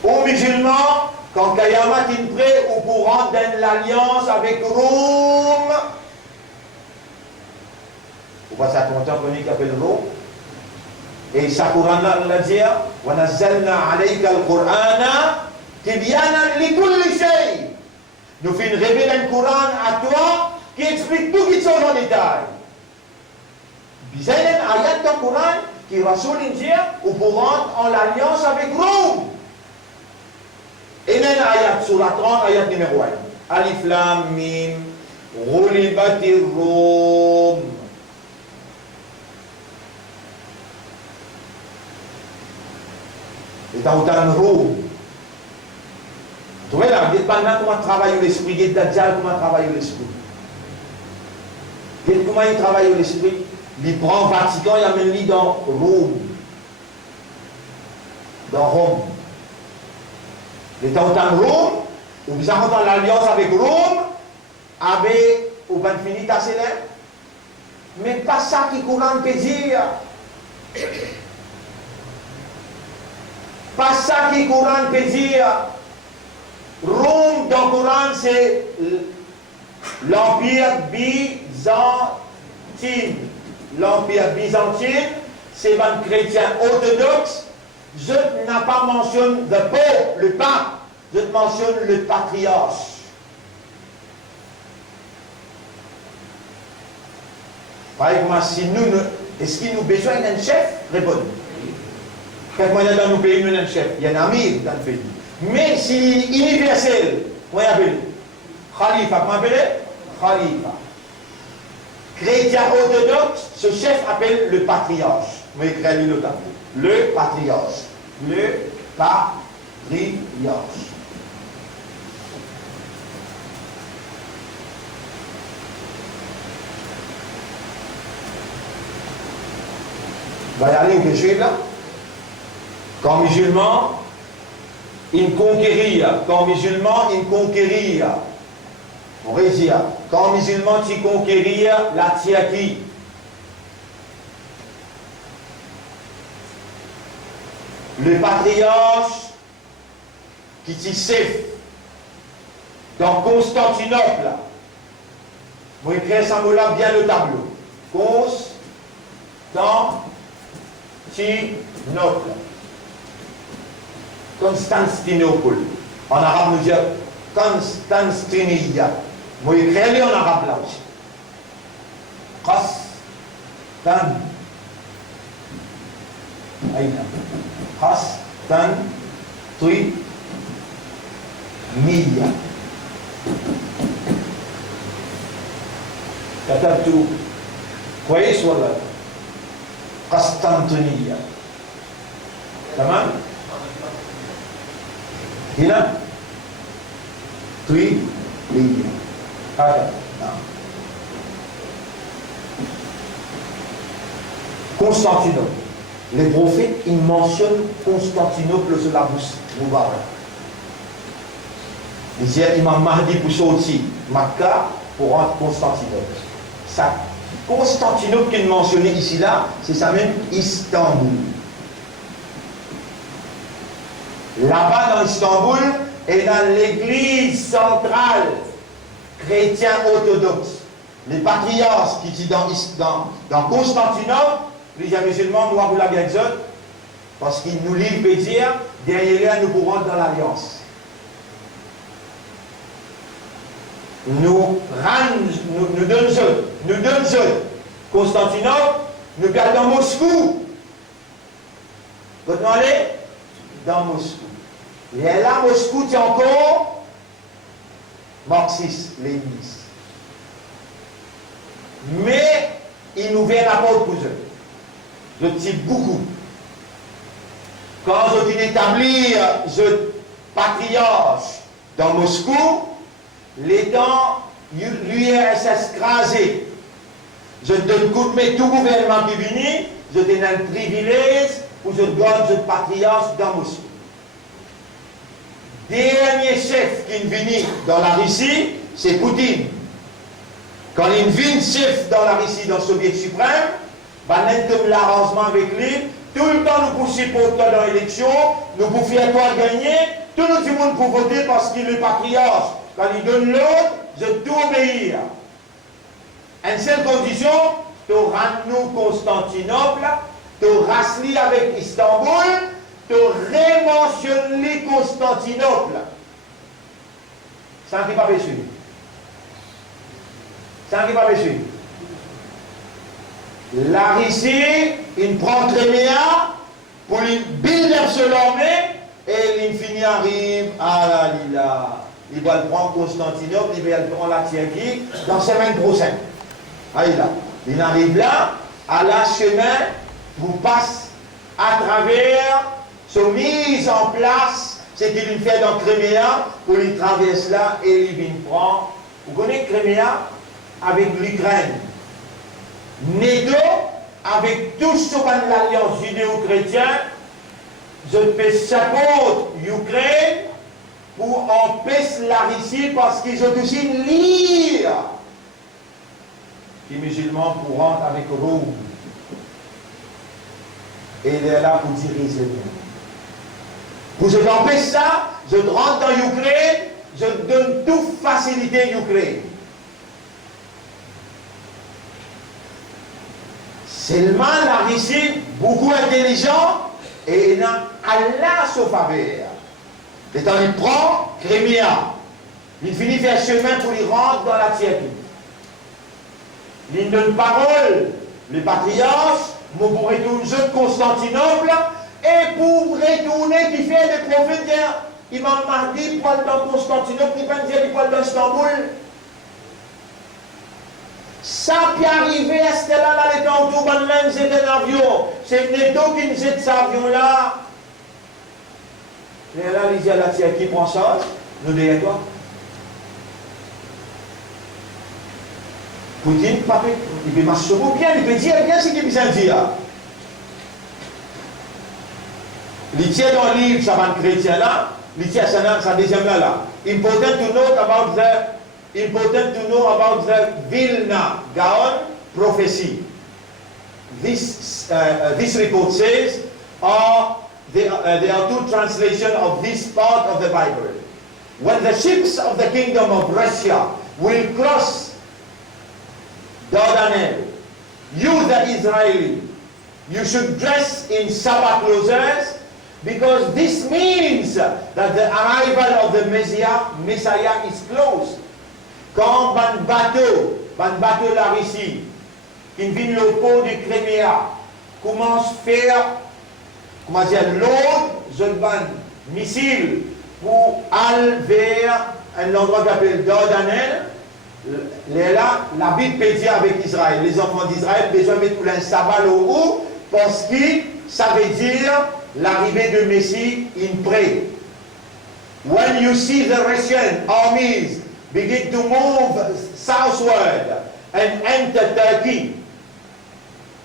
aux musulmans, quand Kayamat il prie ou pour rentrer dans l'alliance avec Rome, vous passez à ton temps qu'on appelle Rome. Et ça Coran là, on l'a dit, وَنَزَّلْنَا عَلَيْكَ الْقُرْآنَ تِبْيَانًا لِكُلِّ شَيْءٍ. Nous faisons révéler un Coran à toi qui explique tout qui sont en détail. Bizarre un ayat dans le Coran qui va sur l'Indien ou pour rentrer en alliance avec Rome. Et un ayat sur la 30, ayat numéro 1. Alif Lam Mim, Ghulibatir Rum. Et dans le Rome. Vous voyez là, pendant comment travaille l'esprit, il y a Dajjal comment travaille l'esprit. Comment il travaille l'esprit? Il prend Vatican, il amène lui dans Rome. Dans Rome. Il est en Rome, ou bien dans l'alliance avec Rome, avec, ou bien fini ta célèbre. Mais pas ça qui Coran peut dire. Pas ça qui Coran peut dire. Rome dans le Coran, c'est l'Empire byzantin. L'Empire byzantin, c'est un chrétien orthodoxe. Je n'ai pas mentionné le pape, le pape. Je mentionne le patriarche. Par exemple, si nous, est-ce qu'il nous a besoin d'un chef? Répondez. Quand il y a dans nos pays, nous avons un chef. Il y a un ami dans le pays. Mais si universel, comment il appelle? Khalifa, comment il appelle? Khalifa. Chrétien orthodoxe, ce chef appelle le patriarche. Moi, écris le tableau. Le patriarche. Le patriarche. Va y aller, vous suivez là? Quand musulman, il conquérir. Quand musulman, il conquérir. On réussit. Quand musulman, tu conquérir la Turquie. Le patriarche qui t'y sait dans Constantinople. Moi, écris ça mot-là bien le tableau. Constantinople. En arabe, nous disons Constantinia. Moi, écris en arabe là aussi. Constantinia. كتبت كويس ولا قسطنطينية تمام هنا ليبيا هذا نعم Constantinople. Les prophètes, ils mentionnent Constantinople sur la bouche Moubarak. Ils disent Imam Mahdi pour sortir Makkah pour rentrer Constantinople. Ça, Constantinople qu'il mentionnait ici là, c'est ça même Istanbul. Là-bas dans Istanbul et dans l'église centrale chrétien orthodoxe. Les patriarches qui disent dans Constantinople, les musulmans nous avons la guerre parce qu'ils nous livrent et dire derrière nous pourrons dans l'alliance. Nous donnons Constantinople, nous perdons Moscou. Vous allez dans Moscou. Et là, Moscou, c'est encore marxiste, léniniste. Mais il nous vient la porte pour eux. Je dis beaucoup. Quand je dis établir ce patriarche dans Moscou, les temps, l'URSS crasé. Je donne coup de tout gouvernement qui vient, je donne un privilège pour je garde ce patriarche dans Moscou. Dernier chef qui vient dans la Russie, c'est Poutine. Quand il vient chef dans la Russie, dans le Soviet suprême, bah, nous l'arrangement avec lui, tout le temps nous poussons pour toi dans l'élection, nous pour faire toi gagner, tout le monde pour voter parce qu'il est patriarche. Quand il donne l'autre, je dois obéir. Une seule condition, tu rends-nous Constantinople, tu raslis avec Istanbul, tu rementionnes Constantinople. Ça n'est pas péché. Ça n'est pas péché. La Russie, il prend Crimea pour lui builder sur l'armée et il finit arrive à la Lila. Il va le prendre Constantinople, il va le prendre la Turquie dans la semaine prochaine. Allez là. Il arrive là, à la chemin, vous passe à travers ce mise en place, ce qu'il fait dans Crimea, pour il traverse là et il vient prendre. Vous connaissez Crimea avec l'Ukraine. NATO, avec tout ce qu'on l'alliance judéo-chrétienne, je peux support l'Ukraine pour empêcher la Russie parce qu'ils ont aussi lire qui est musulman pour rentrer avec Rome. Et il est là pour diriger le monde. Pour je empêche ça, je rentre dans l'Ukraine, je donne toute facilité à l'Ukraine. Seulement la Russie, beaucoup intelligent, et il a Allah sa faveur. Et quand il prend Crimea, il finit faire chemin pour y rentrer dans la Tchéquie. Il donne parole, les patriarches, pour retourner de Constantinople, et pour retourner, qui fait des prophètes, Imam Mahdi, pour aller dans Constantinople, il va dire qu'il va dans Istanbul. Ça qui arrivait à ce là dans les temps où même c'était un avion. C'est Neto qui nous jette cet avion-là. Et là, il dit à la tienne qui prend ça, nous derrière toi. Poutine, papa, il peut marcher bien, il peut dire bien ce qu'il vient dire. Il tient dans le livre, ça va être chrétien là, il tient ça deuxième là. Important to know about the Vilna Gaon prophecy. This report says there are two translations of this part of the Bible. When the ships of the kingdom of Russia will cross Dardanelles, you the Israeli, you should dress in Sabbath clothes, because this means that the arrival of the Messiah is close. Quand un bateau la Russie, qui vient le port de Crimea, commence à faire, comment dire, l'autre, missile pour aller vers un endroit qu'on appelle Dardanelles, là, la Bible peut dire avec Israël, les enfants d'Israël, besoin de mettre un sabbat au haut, parce que ça veut dire l'arrivée de Messie in près. When you see the Russian armies begin to move southward and enter Turkey,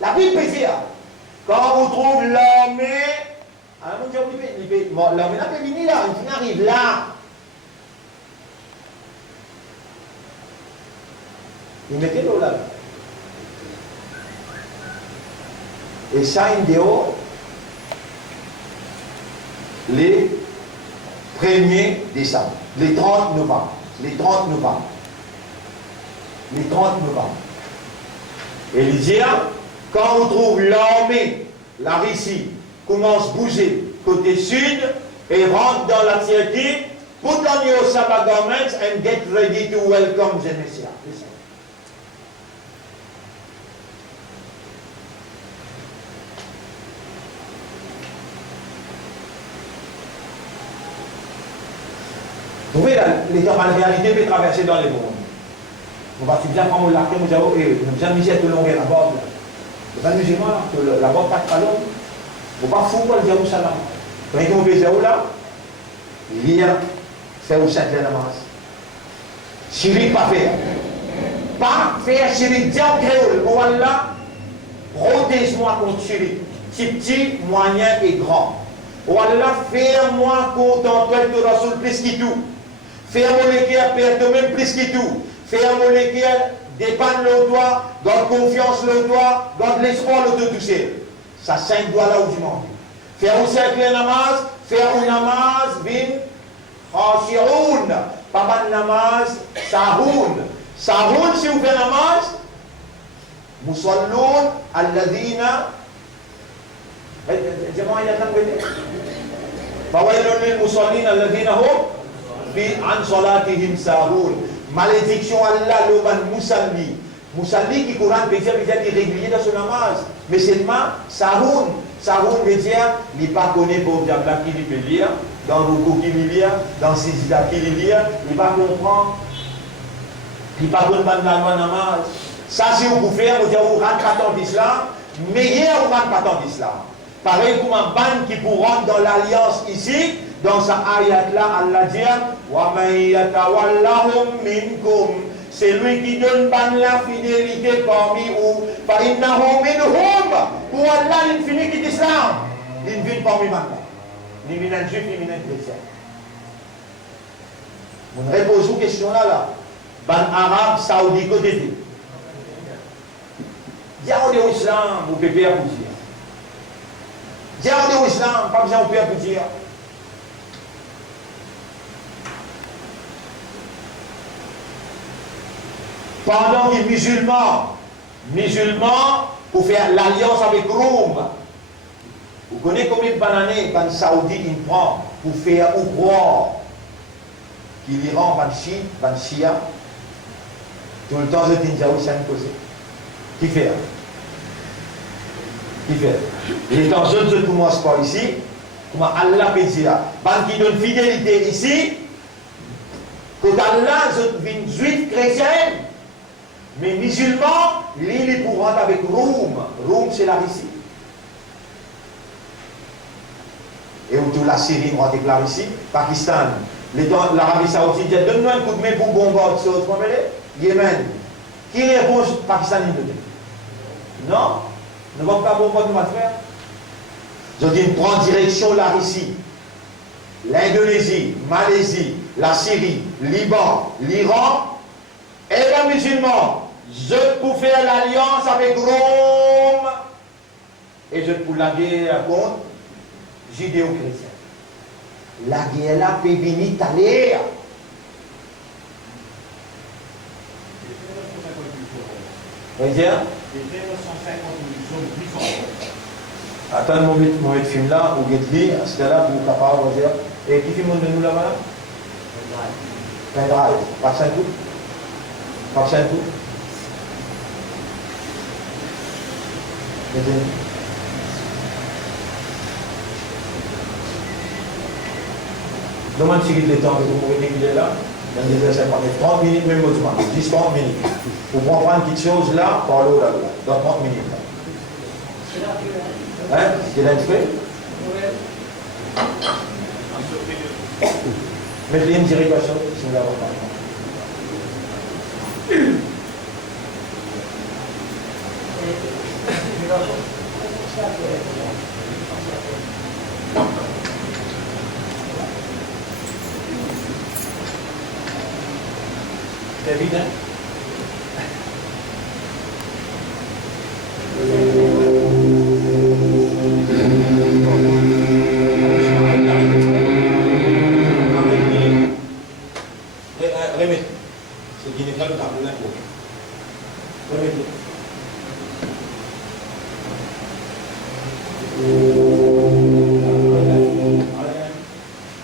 la Bible peut dire, quand vous trouvez l'armée, l'armée n'a pas fini là, il arrive là. Il mettait l'eau là. Et ça, en dehors, les 1er décembre, les 30 novembre. Les 30 novembre. Les 30 novembre. Et il dit, quand on trouve l'armée, la Russie, commence à bouger côté sud et rentre dans la Turquie, put on your Sabbath garments and get ready to welcome the Messiah. Vous voyez, la réalité peut traverser dans les mondes. On va bien prendre l'arc, nous avons bien mis cette longueur la bord. Le pas musulman, la bord pas de palon. On va fou pour le Jérusalem. Quand on fait ça là, lire, faire au Saint-Clair Namaz. Chirik pas faire. Pas faire chirik, dire en créole. Oh Allah, protège-moi contre chirik. Petit, moyen et grand. Oh Allah, fais-moi contenter de Rasoul plus que tout. Fais-moi le cœur, perdre toi-même plus que tout. Fais-moi le cœur, dépendre le toi, garde confiance le toi, garde l'espoir le tout toucher. Ça 5 doigts là où tu manques. Faire un cercle namaz, faire un namaz, bin, khashirun. Pas mal namaz, sahoun. Sahoun, si vous faites namaz, musalloun, alladina. Dis-moi, il y a tant de bénéfices. فَوَيْلٌ لِلْمُصَلِّينَ الَّذِينَ هُمْ عَنْ صَلَاتِهِمْ سَاهُونَ. Malédiction Allah, l'Oban Moussalli. Moussalli qui Coran veut dire irrégulier dans son namaz. Mais seulement Sahoun. Sahoun veut dire, il n'est pas connu pour Diabla qui peut lire, dans Ruku qui lit, dans Sizida qui lit, il va comprendre. Il ne va pas comprendre dans le namaz. Ça, si vous pouvez faire, vous dites, vous rentrez pas tant d'islam, meilleur vous rentrez pas tant d'islam. Pareil comme un ban qui pour rentrer dans l'alliance ici, dans sa ayat là, Allah dit wa man yatawallahum minkum, c'est lui qui donne ban la fidélité parmi vous. Fa innahu minhum, pour Allah l'infini qui est l'islam, il vient parmi maintenant. Il vient un juif, il vient un chrétien. Vous répondez aux questions là. Ban arabe, saoudi, côté dit. Diable au islam, vous pouvez à dire. Diable au islam, pas besoin de faire pour dire. Pendant que les musulmans, pour faire l'alliance avec Rome, vous connaissez combien de bananes les Saoudis ils prennent pour faire au croire que l'Iran va Shia, tout le temps, je dis, c'est une cause. Qui fait? Qui fait? Et dans ce que tout commence par ici, comment Allah peut dire, qui donne fidélité ici, que Allah, je viens juif chrétien, mais musulman, l'île est pour rentrer avec Rome. Rome, c'est la Russie. Et où toute la Syrie, on va déclarer ici, Pakistan, l'Arabie Saoudite, dit donne-nous un coup de main pour bombarder ce autre Yémen. Qui répond Pakistan? Non, ne va pas bombarder ma frère. Je dis, prend direction la Russie, l'Indonésie, Malaisie, la Syrie, Liban, l'Iran, et les musulmans. Je peux faire l'alliance avec Rome et je peux la guerre contre judéo-chrétien. La guerre là peut venir t'aller. Vous voyez? Attends, mon film là, ou Getli, à ce cas-là, vous capable de dire. Et qui filme de nous là-bas? Pendrive. Vaccin tout? Vaccin tout? Demande si il est temps que vous pouvez réguler là, dans les 30 minutes même autrement, 10-30 minutes. Pour comprendre quelque chose là, parlez là, dans 30 minutes. Hein? C'est là fait? Mettez une direction, si vous l'avez pas. C'est évident. Remettez. C'est qui n'est pas le tableau là. Remettez.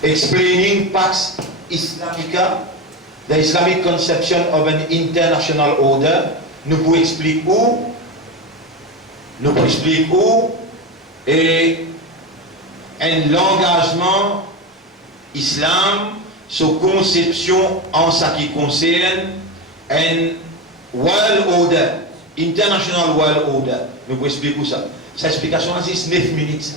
Explaining Pax Islamica, the Islamic conception of an international order, nous pouvons expliquer où, et l'engagement islam, sa conception en ce qui concerne un world order, international world order. Nous pouvons expliquer ça. Cette explication là, c'est 9 minutes.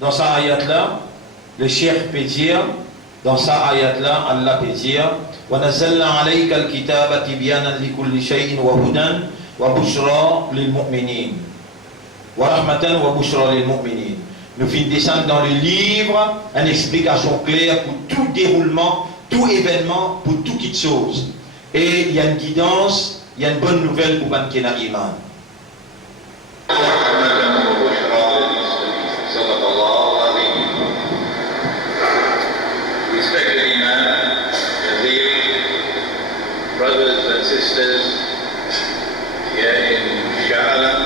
Dans sa ayat-là, le cheikh peut dire, dans sa ayat-là, Allah peut dire وَنَزَّلْنَا عَلَيْكَ الْكِتَابَ تِبْيَانًا لِكُلِّ شَيْءٍ وَهُدًى وَبُشْرَى لِلْمُؤْمِنِينَ وَرَحْمَةً وَبُشْرَى لِلْمُؤْمِنِينَ. Nous finissons descendre dans le livre une explication claire pour tout déroulement, tout événement, pour toute petite chose. Et il y a une guidance, il y a une bonne nouvelle pour Bankena Iman. brothers and sisters here in Shah Alam,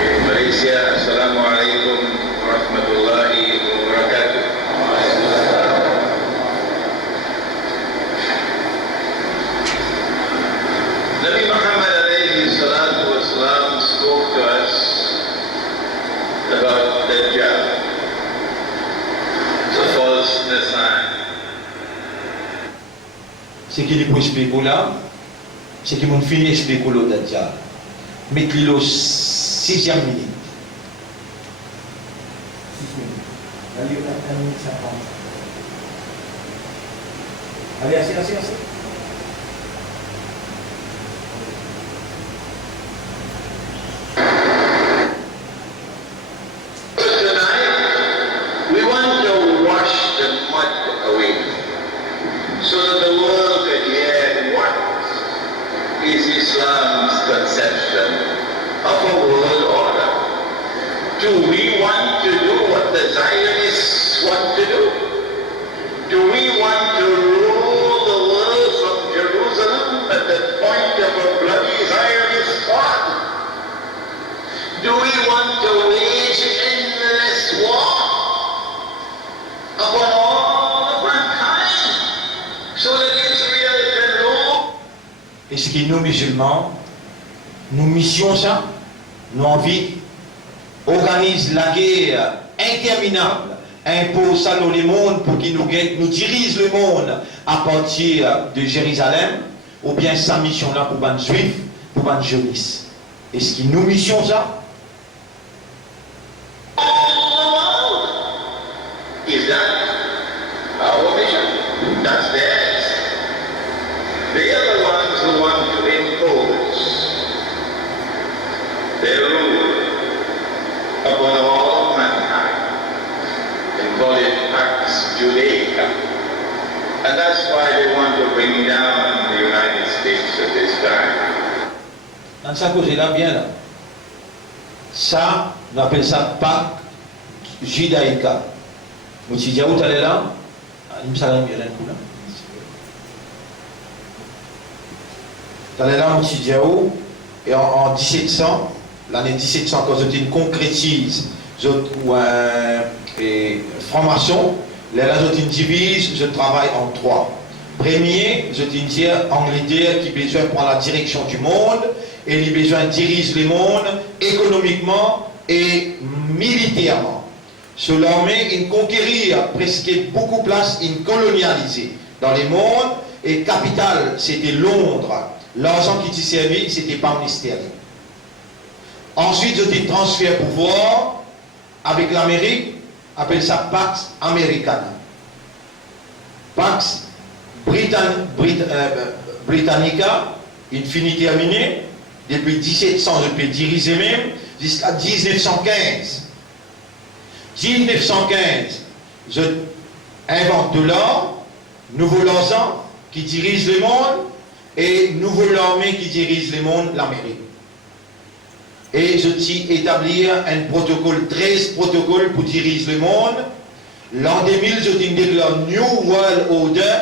in Malaysia. Assalamu alaikum wa rahmatullahi wa barakatuh. Nabi Muhammad alayhi salatu wasalam spoke to us about Dajjal, the false Messiah. Ce qui lui explique là, c'est qu'il m'a fini expliquer le Dajjal. Mettez le 6e minute. 6 minutes. Allez, 1 minute 50. Allez, assez. So that the world can hear what is Islam's conception of a world order. Do we want to do what the Zionists want to do? Do we want to rule the world from Jerusalem at the point of a bloody Zionist sword? Do we want to wage endless war upon all of mankind? So that Israel can rule. Est-ce que nous, musulmans, nous missions ça, nous envie, organise la guerre interminable, impose ça dans le monde pour qu'il nous dirige le monde à partir de Jérusalem, ou bien sa mission là pour les juifs, pour les jeunistes. Est-ce que nous missions ça? Is that our mission? That's theirs. They are the ones who want to impose their rule upon all mankind and call it Pax Judaica. And that's why they want to bring down the United States at this time. Dans sa cause là bien là. Ça, on appelle ça Pax Judaïca. Nous disons où tu es là? Il me semble bien là. Tu es là, et en 1700, l'année 1700, quand je concrétise, franc-maçon, les réseaux divisent, je travaille en 3. Premier, je dis Angleterre qui a besoin de prendre la direction du monde, et il a besoin de diriger le monde économiquement et militairement. Sur l'armée, il conquérir presque beaucoup de place, il colonialiser dans les mondes, et capitale, c'était Londres. L'argent qui t'y servi, c'était pas ministériel. Ensuite, je dis transfert pouvoir avec l'Amérique, appelle ça Pax Americana. Pax Britannica, il finit terminé, depuis 1700, je peux diriger même, jusqu'à 1915. 1915, je invente de l'or, nouveau l'argent qui dirige le monde, et nouveau l'armée qui dirige le monde, l'Amérique. Et je t'y établir un protocole, 13 protocoles pour diriger le monde. L'an 2000, je t'y déclare New World Order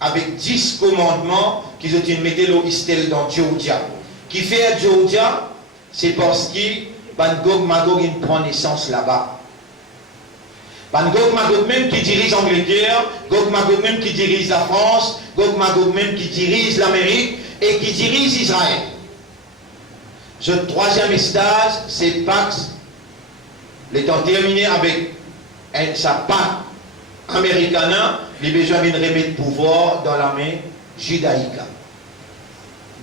avec 10 commandements qui je t'y mettais le istel dans Georgia. Qui fait Georgia, c'est parce que Van Gogh Magog il prend naissance là-bas. Van Gogh Magog même qui dirige l'Angleterre, Gog Magog même qui dirige la France, Gog Magog même qui dirige l'Amérique et qui dirige Israël. Ce troisième stage, c'est Pax, l'étant terminé avec sa Pax Americana, les besoins de remettre pouvoir dans l'armée judaïque.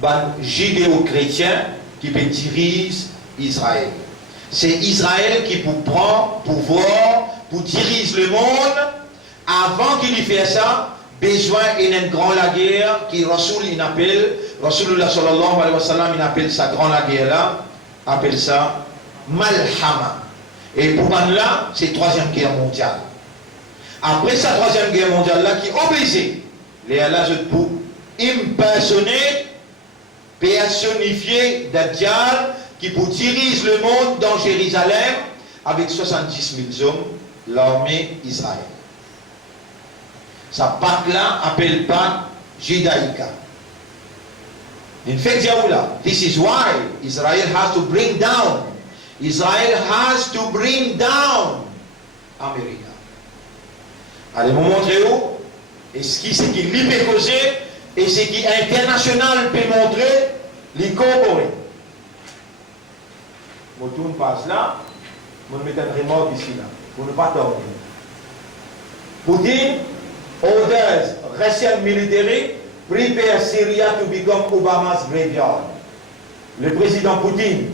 Ben, judéo-chrétien qui peut diriger Israël. C'est Israël qui prend pouvoir pour diriger le monde. Avant qu'il y fasse ça, besoin d'une grande guerre qui Rasoul il appelle, Rasulullah sallallahu alayhi wa sallam il appelle ça grande guerre là, appelle ça Malhama. Et pour là, c'est la troisième guerre mondiale. Après sa troisième guerre mondiale là, qui est obligé, les Allah pour impersoner, personnifier Dajjal qui pour diriger le monde dans Jérusalem avec 70 000 hommes, l'armée Israël. Sa Pâque là appelle Pâque Judaïca. In fact, this is why Israel has to bring down. Israel has to bring down America. Allez, vous montrer où? Et ce qui lui peut causer, et ce qui international peut montrer, les corporés. Je tourne passe là, je vais mettre un remote ici là, pour ne pas dormir. Poutine orders Russian military prepare Syria to become Obama's graveyard. Le président Poutine,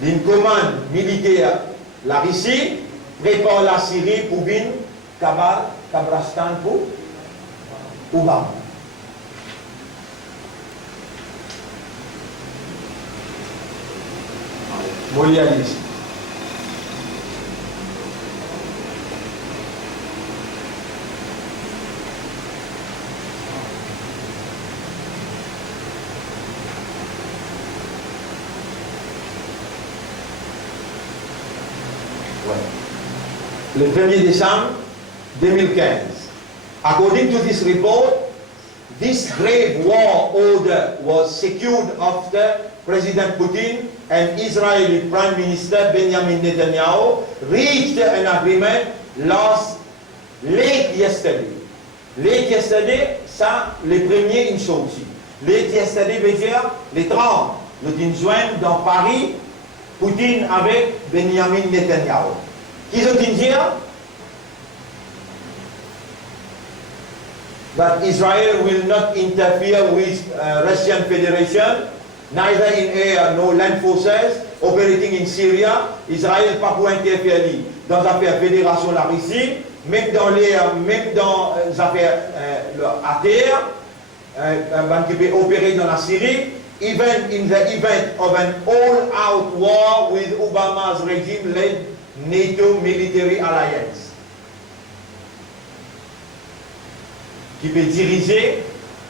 d'une commande militaire, la Russie, prépare la Syrie pour venir Kabrastan pour Obama. Molialis. Le 1er décembre 2015. According to this report, this grave war order was secured after President Putin and Israeli Prime Minister Benjamin Netanyahu reached an agreement late yesterday. Late yesterday, ça, le premier, une chose aussi. Late yesterday veut dire les 30. Nous joignent dans Paris, Poutine avec Benjamin Netanyahu. Qu'ils ont dit that Israel will not interfere with Russian Federation, neither in air nor land forces operating in Syria. Israël pas pour interférer dans les affaires fédération de la Russie, même dans l'air, même dans les affaires à terre, qui peut opérer dans la Syrie, even in the event of an all-out war with Obama's regime-led NATO military alliance, qui peut diriger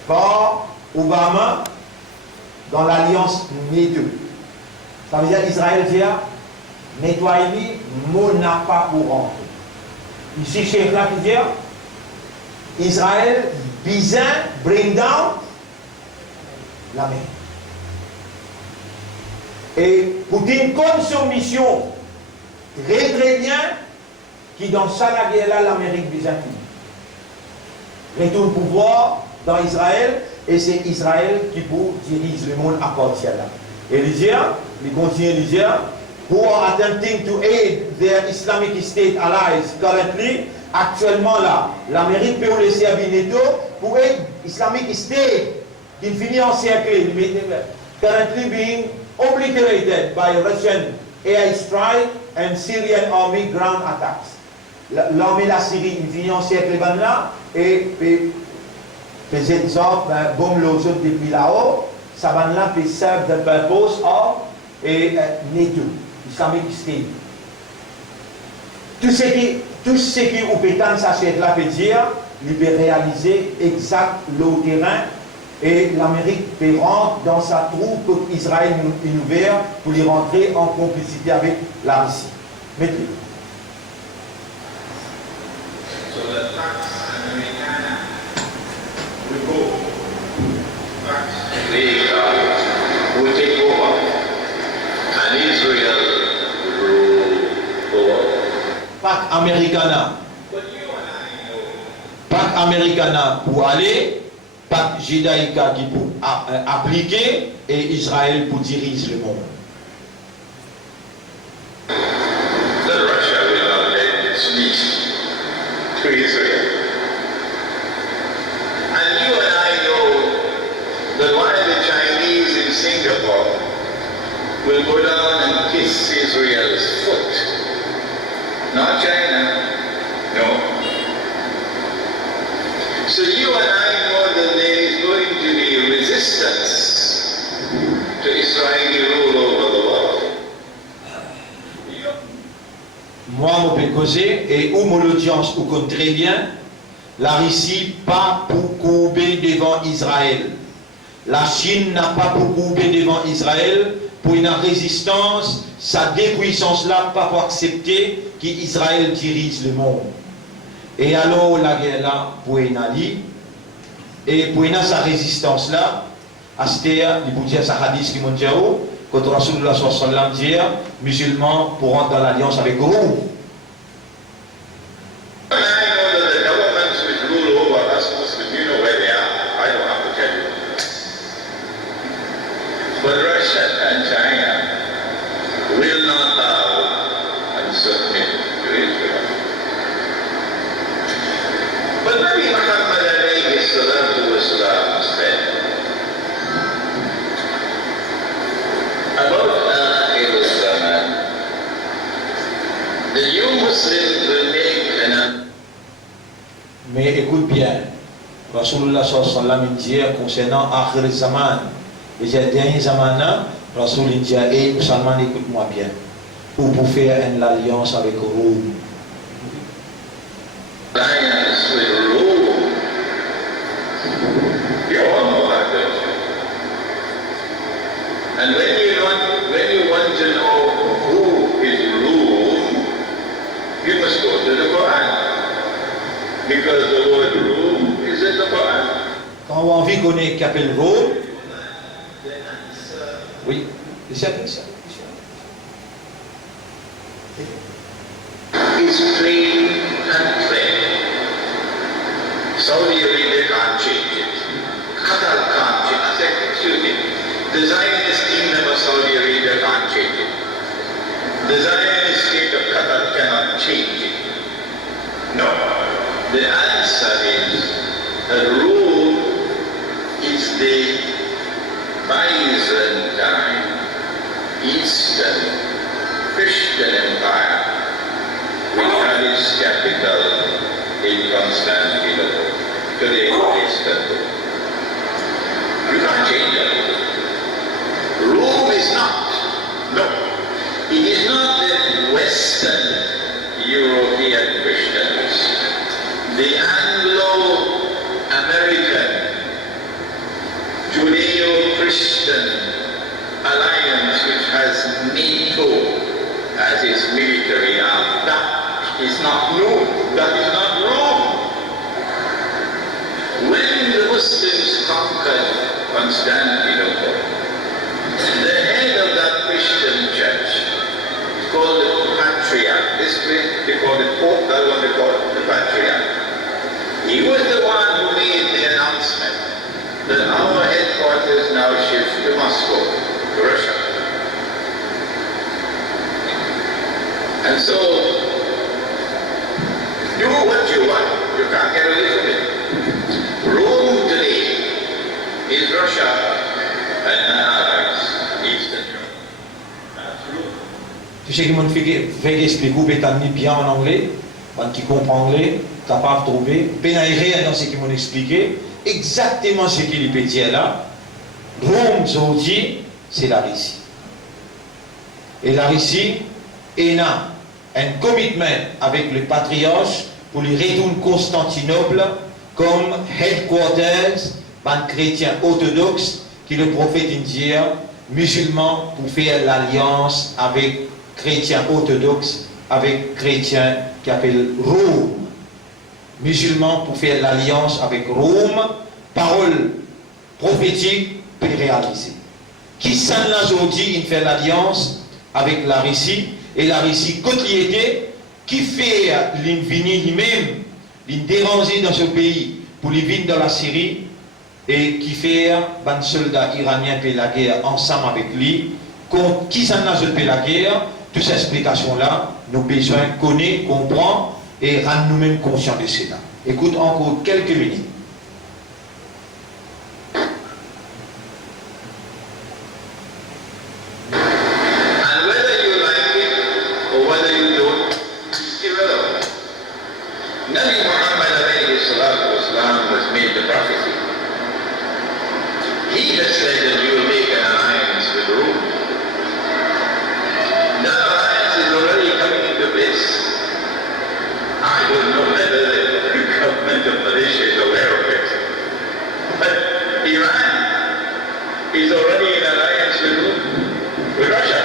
par Obama dans l'alliance NATO. Ça veut dire Israël dit nettoyer, mon n'a pas pour rentrer. Ici, Cheikh là qui dit Israël besoin bring down la mer. Et Poutine comme son mission très bien qui dans ça la guerre là l'Amérique byzantine retourne au pouvoir dans Israël et c'est Israël qui dirige le monde à partir là. Et il continue de dire who are attempting to aid their Islamic State allies currently, actuellement là, l'Amérique peut laisser à Bineto pour aider Islamic State qui finit encerclé, currently being obliterated by Russian air strike and Syrian army ground attacks. L'armée de la Syrie finit encerclé là et faisait des autres bombes les autres depuis là-haut, ça va là peut serve the purpose of NATO, Islamic State. Tout ce qui au pétan ça c'est là peut dire, il peut réaliser exact le terrain et l'Amérique peut rentrer dans sa troupe que Israël est ouvert pour y rentrer en complicité avec la Russie. Mettez. So the Pax Americana will go. They will take over, and Israel will rule over. Pax Americana. But you and I know. Pax Americana pour aller, Pax Judaïca qui pour appliquer et Israël pour diriger le monde. That Russia will not lend its lease to Israel. And you and I know that one of the Chinese in Singapore will go down and kiss Israel's foot. Not China. No. So you and I know that there is going to be resistance to Israeli rule over the world. Moi, je peux causer, et où mon audience vous compte très bien, la Russie pas pour courber devant Israël. La Chine n'a pas pour courber devant Israël pour une résistance, sa dépuissance-là pas pour accepter qu'Israël dirige le monde. Et alors la guerre là pour une alliée, Et pour une sa résistance là, Astéa, il vous dire sa hadith qui m'a dit, quand Rasulullah sallallahu dit, musulmans pour rentrer dans l'alliance avec vous. But Russia and China will not bow and submit to Israel. But Nabi Muhammad alayhi salatu wasalam said about Akhir al-Zaman, the new Muslims will make an... Mais écoute bien, Rasulullah sallallahu alayhi wa sallam dit concernant Akhir al-Zaman, les derniers zamans, Rasul dit, et musulmans, écoute-moi bien, pour faire une alliance avec Rome. Alliance with Rome. You all know that, don't you? And when you want to know who is Rome, you must go to the Quran. Because the word Rome is in the Quran. Quand on a envie qu'on ait qu'appelle Rome, oui, c'est ça. It's plain and clear. Saudi Arabia can't change it. Qatar can't change it. Excuse me. The Zionist kingdom of Saudi Arabia can't change it. The Zionist state of Qatar cannot change it. No. The answer is that Rome is the Byzantine, Eastern, Christian Empire, which had its capital in Constantinople, today Istanbul. You can't change that. Rome is not, no, it is not the Western European Christians, the Anglo-American Judeo-Christian alliance which has NATO as its military arm. That is not known. That is not Rome. When the Muslims conquered Constantinople, the head of that Christian church, called the Patriarch, this place they call it Pope, that one they call it the Patriarch. He was the one who made the announcement that our headquarters now shift to Moscow, to Russia. And so, do what you want. You can't get away from it. Rome today is Russia and allies, Eastern Europe. That's Rome. Tu sais comment fait expliquer ou pétani bien en anglais, qui comprend anglais, capable de trouver, pénaïré dans ce qu'ils m'ont expliqué, exactement ce qu'il peut dire là. Rome aujourd'hui, c'est la Russie. Et la Russie a un commitment avec le patriarche pour lui retourner Constantinople comme headquarters d'un chrétien orthodoxe qui le prophète indien musulman pour faire l'alliance avec chrétiens orthodoxes, avec chrétiens qui appellent Rome. Musulmans pour faire l'alliance avec Rome, parole prophétique peut réaliser. Qui s'en a aujourd'hui, il fait l'alliance avec la Russie, et la Russie, quand il était, qui fait l'invini lui-même, il déranger dans ce pays pour lui venir dans la Syrie, et qui fait un soldat iranien payer la guerre ensemble avec lui, qui s'en a payer la guerre, toutes ces explications-là, nous avons besoin de connaître, comprendre, et rendre nous-mêmes conscients de cela. Écoute encore quelques minutes. And whether you like it or whether you don't, it's irrelevant. Nabi Muhammad alayhi salatu wasalam was made the prophecy. He has said that you will make an alliance with Rome. That alliance is already coming into place. I don't know whether the government of Malaysia is aware of it. But Iran is already in alliance with Russia.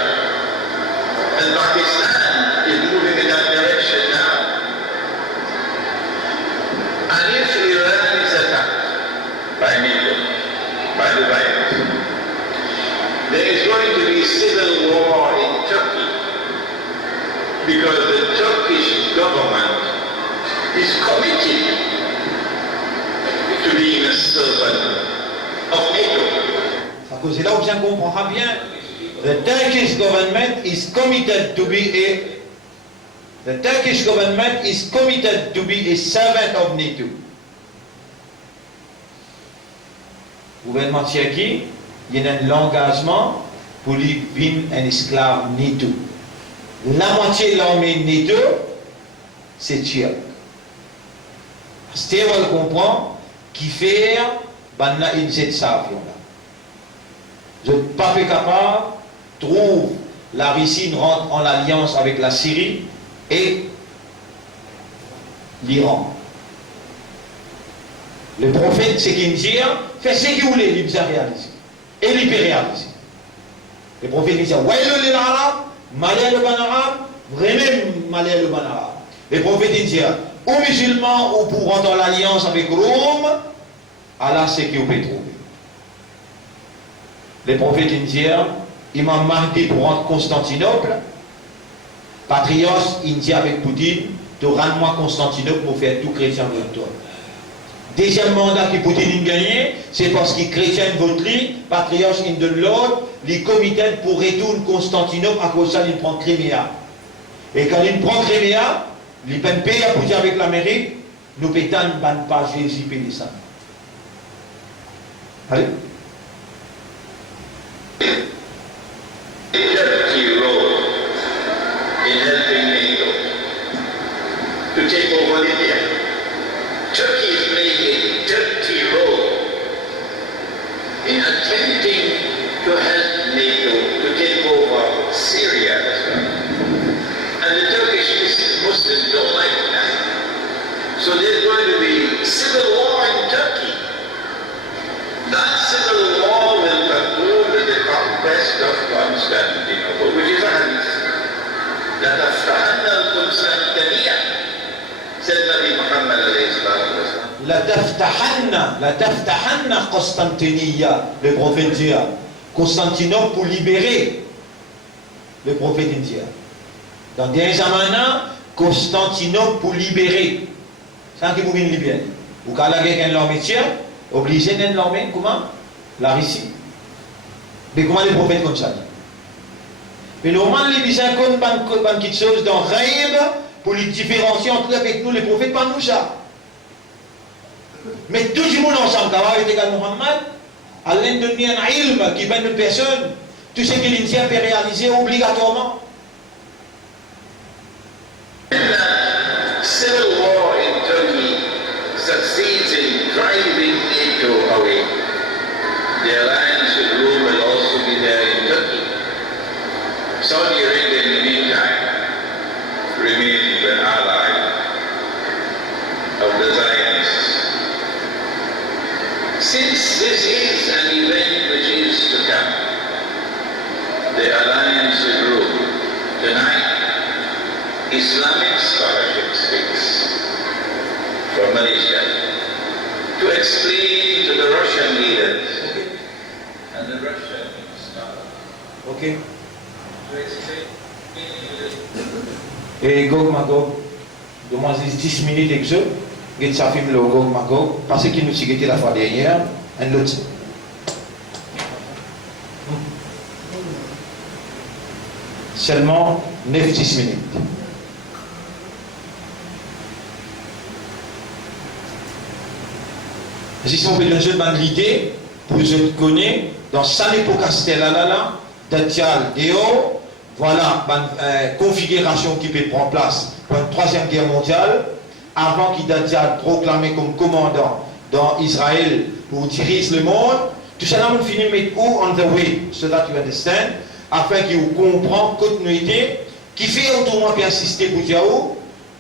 And Pakistan is moving in that direction now. And if Iran is attacked, divided. There is going to be civil war in Turkey because the Turkish government is committed to being a servant of NATO. À cause de là où bien comprendra bien, the Turkish government is committed to be a servant of NATO. Le gouvernement tchèque, il y a un engagement pour lui devenir un esclave NATO. La moitié de l'armée NATO, c'est tchèque. C'est on comprend qui fait une cette avion là. Je ne suis pas capable trouve la Russie rentre en alliance avec la Syrie et l'Iran. Le prophète, c'est qu'il dit, fait ce qu'il voulait, il a réalisé. Et il peut réaliser. Le prophète dit, ouais, le arabe, malais le ban arabe, vraiment malais le ban arabe. Le prophète dit, aux musulmans ou pour rentrer en alliance avec Rome, Allah c'est qu'il peut trouver. Le prophète indien, Imam Mahdi pour rentrer Constantinople, Patrios indien avec Poutine, de rendre-moi Constantinople pour faire tout chrétien de toi. Deuxième mandat que Poutine a gagné, c'est parce qu'il chrétien voterie, Patrios in de l'autre, les comités pour retourner Constantinople à cause de ça, il prend Crimea. Et quand il prend Crimea, il peut payer à Poutine avec l'Amérique, nous pétons ne pas Jésus payer ça. Allez. Turkey role in helping NATO to take over Libya. Turkey is playing a dirty role in attempting to help NATO to take over Syria as well. And the Turkish Muslims don't like that. So there's going to be civil war in Turkey. That civil war will conclude with the conquest of Constantinople, which is a hadith. لَتَفْتَحَنَّ الْقُدْسَانِيَّةِ said Nabi Muhammad alayhi salatu wasalam. La taftahanna Constantiniya, le prophète dit. Constantinople pour libérer le prophète indien. Dans des zamana, Constantinople pour libérer. C'est qui vous vient libérer. Ou quand la guerre est l'armée tiers, obligé d'être l'armée, comment? La Russie. Mais comment les prophètes comme ça? Mais le roman les bisins comme une petite chose dans Raïb pour les différencier entre avec nous, les prophètes, pas nous ça. Mais tout le monde ensemble, quand avec également Muhammad, à l'intérieur d'un ilm qui mène une personne, tout ce que l'Indien peut réaliser obligatoirement. Civil war in Turkey succeeds in driving NATO away. The alliance with Rome will also be there in Turkey. Saudi Arabia, in the meantime, remains an ally of the Zionists. Since this is an event which is to come, the alliance with Rome, tonight, Islamic scholarship speaks from Malaysia to explain to the Russian leaders and the Russian scholars. Ok. To explain. Et Gog Magog, demandez 10 minutes et que je ça filme le Gog Magog, parce qu'il nous a la fois dernière, un autre. Seulement 9-10 minutes. Si on fait une jeune l'idée, pour je te connais, dans sa époque là, Dajjal Deo, voilà une configuration qui peut prendre place pour une troisième guerre mondiale, avant qu'il Dajjal proclamé comme commandant dans Israël pour diriger le monde. Tout ça là, on finit mettre où on the way, so that you understand, afin qu'il comprenne la continuité, qui fait autrement bien insister pour dire où,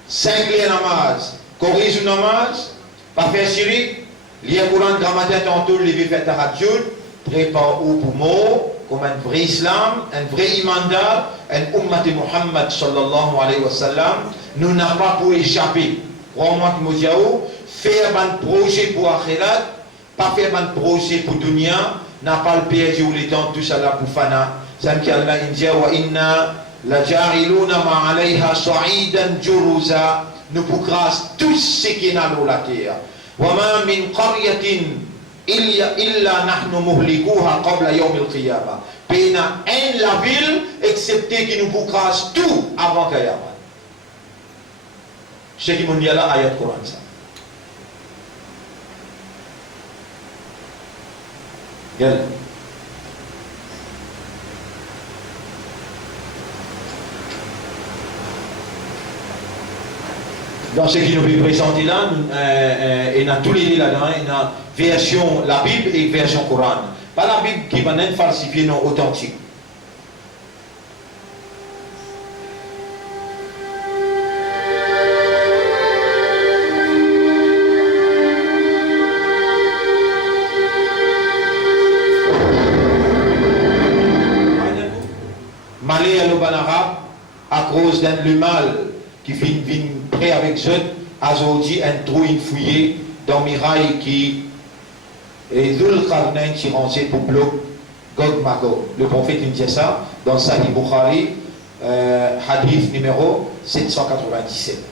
5 namaz, corrige le namaz, pas faire syrique, lire le Coran grammaire tantôt, lever faire tahajjud, prépare ou pour mot, comme un vrai islam, un vrai imandar, un ummat de Muhammad sallallahu alayhi wa sallam, nous n'a pas pour échapper. Crois-moi que Modiaou, faire un projet pour Akhirat, pas faire un projet pour dunia, n'a pas le PSG ou les temps, tout ça là pour fana. Ça me dit Allah India wa inna la jariluna ma alayha sa'idan juruza. Nous pour grâce tout ce qui est dans la terre. Wa ma min qaryatin illa nahnu muhlikuha qabla yawm al-qiyamah. Pena en la ville excepté qui nous pour grâce tout avant Qiyamah. Ce qui m'ont dit là ayat Coran ça. Regarde. Dans ce qui nous est présenté là, il y a tous les livres là-dedans, il y a version la Bible et version Coran. Pas la Bible qui va être falsifiée, non authentique. Malé à l'Obanara, à cause d'un mal qui vient près avec eux, aujourd'hui un trou fouillé dans Mirail qui est Dhul Qarnayn qui rangeait pour bloc Gog Magog. Le prophète dit ça dans Sahih Bukhari, hadith numéro 797.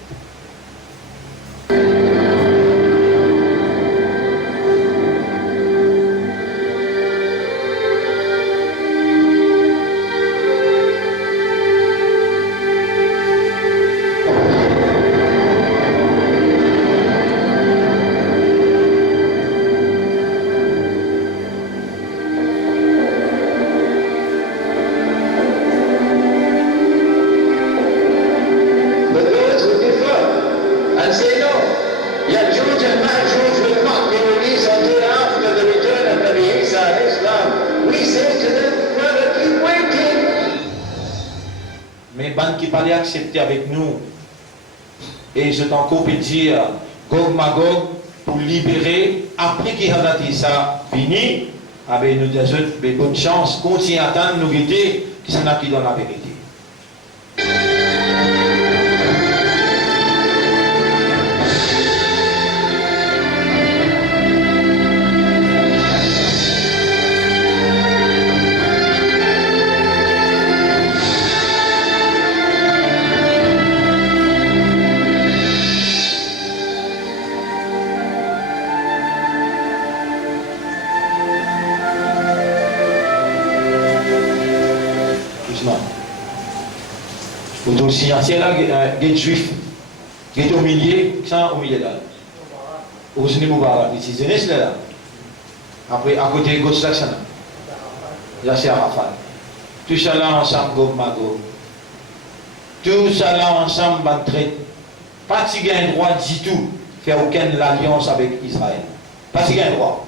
Accepter avec nous et je t'en coupe et dire Gog Magog pour libérer après qu'il a dit ça fini avec nous des bonnes chances continuer à attendre nous guetter qui s'en a qui dans la vérité. Autour du signatier là, il y a juif, il est au milieu, ça au milieu là. Au Zuni Moubarak, ici, c'est là. Après, à côté gauche là, ça là, c'est Arafat. Tout ça là ensemble, Gog Magog. Tout ça là ensemble, pas si un droit du tout, faire aucune alliance avec Israël. Pas si un droit.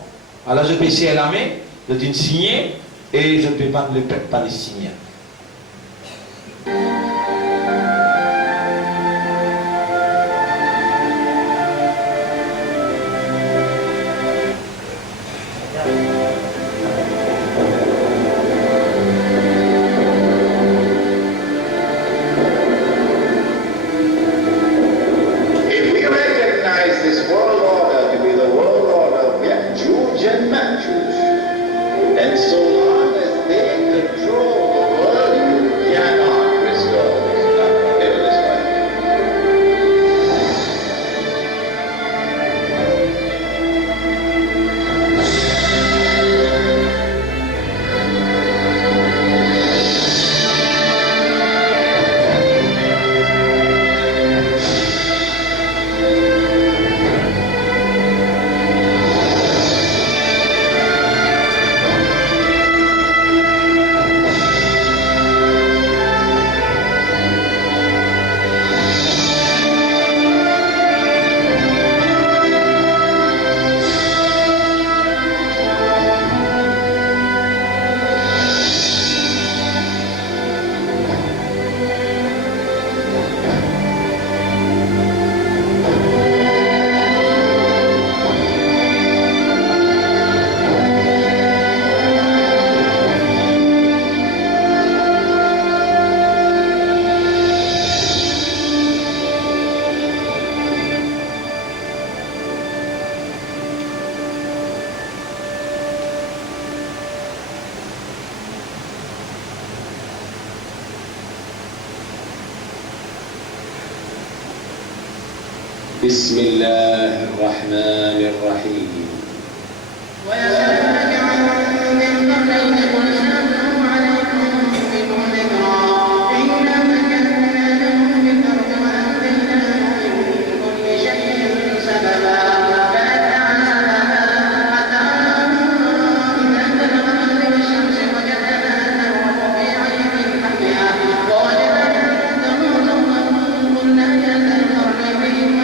Alors je peux serrer la main, je peux signer et je peux vendre le peuple palestinien. And so long as they control the world, you cannot restore بسم الله الرحمن الرحيم ويسألونك عن ذي القرنين قل سأتلو عليكم منه ذكرا إنا مكنا له في الأرض وآتيناه من كل شيء سببا فأتبع سببا حتى إذا بلغ مغرب الشمس وجدها تغرب في عين حمئة ووجد عنده زوجا قلنا يا ذا القرنين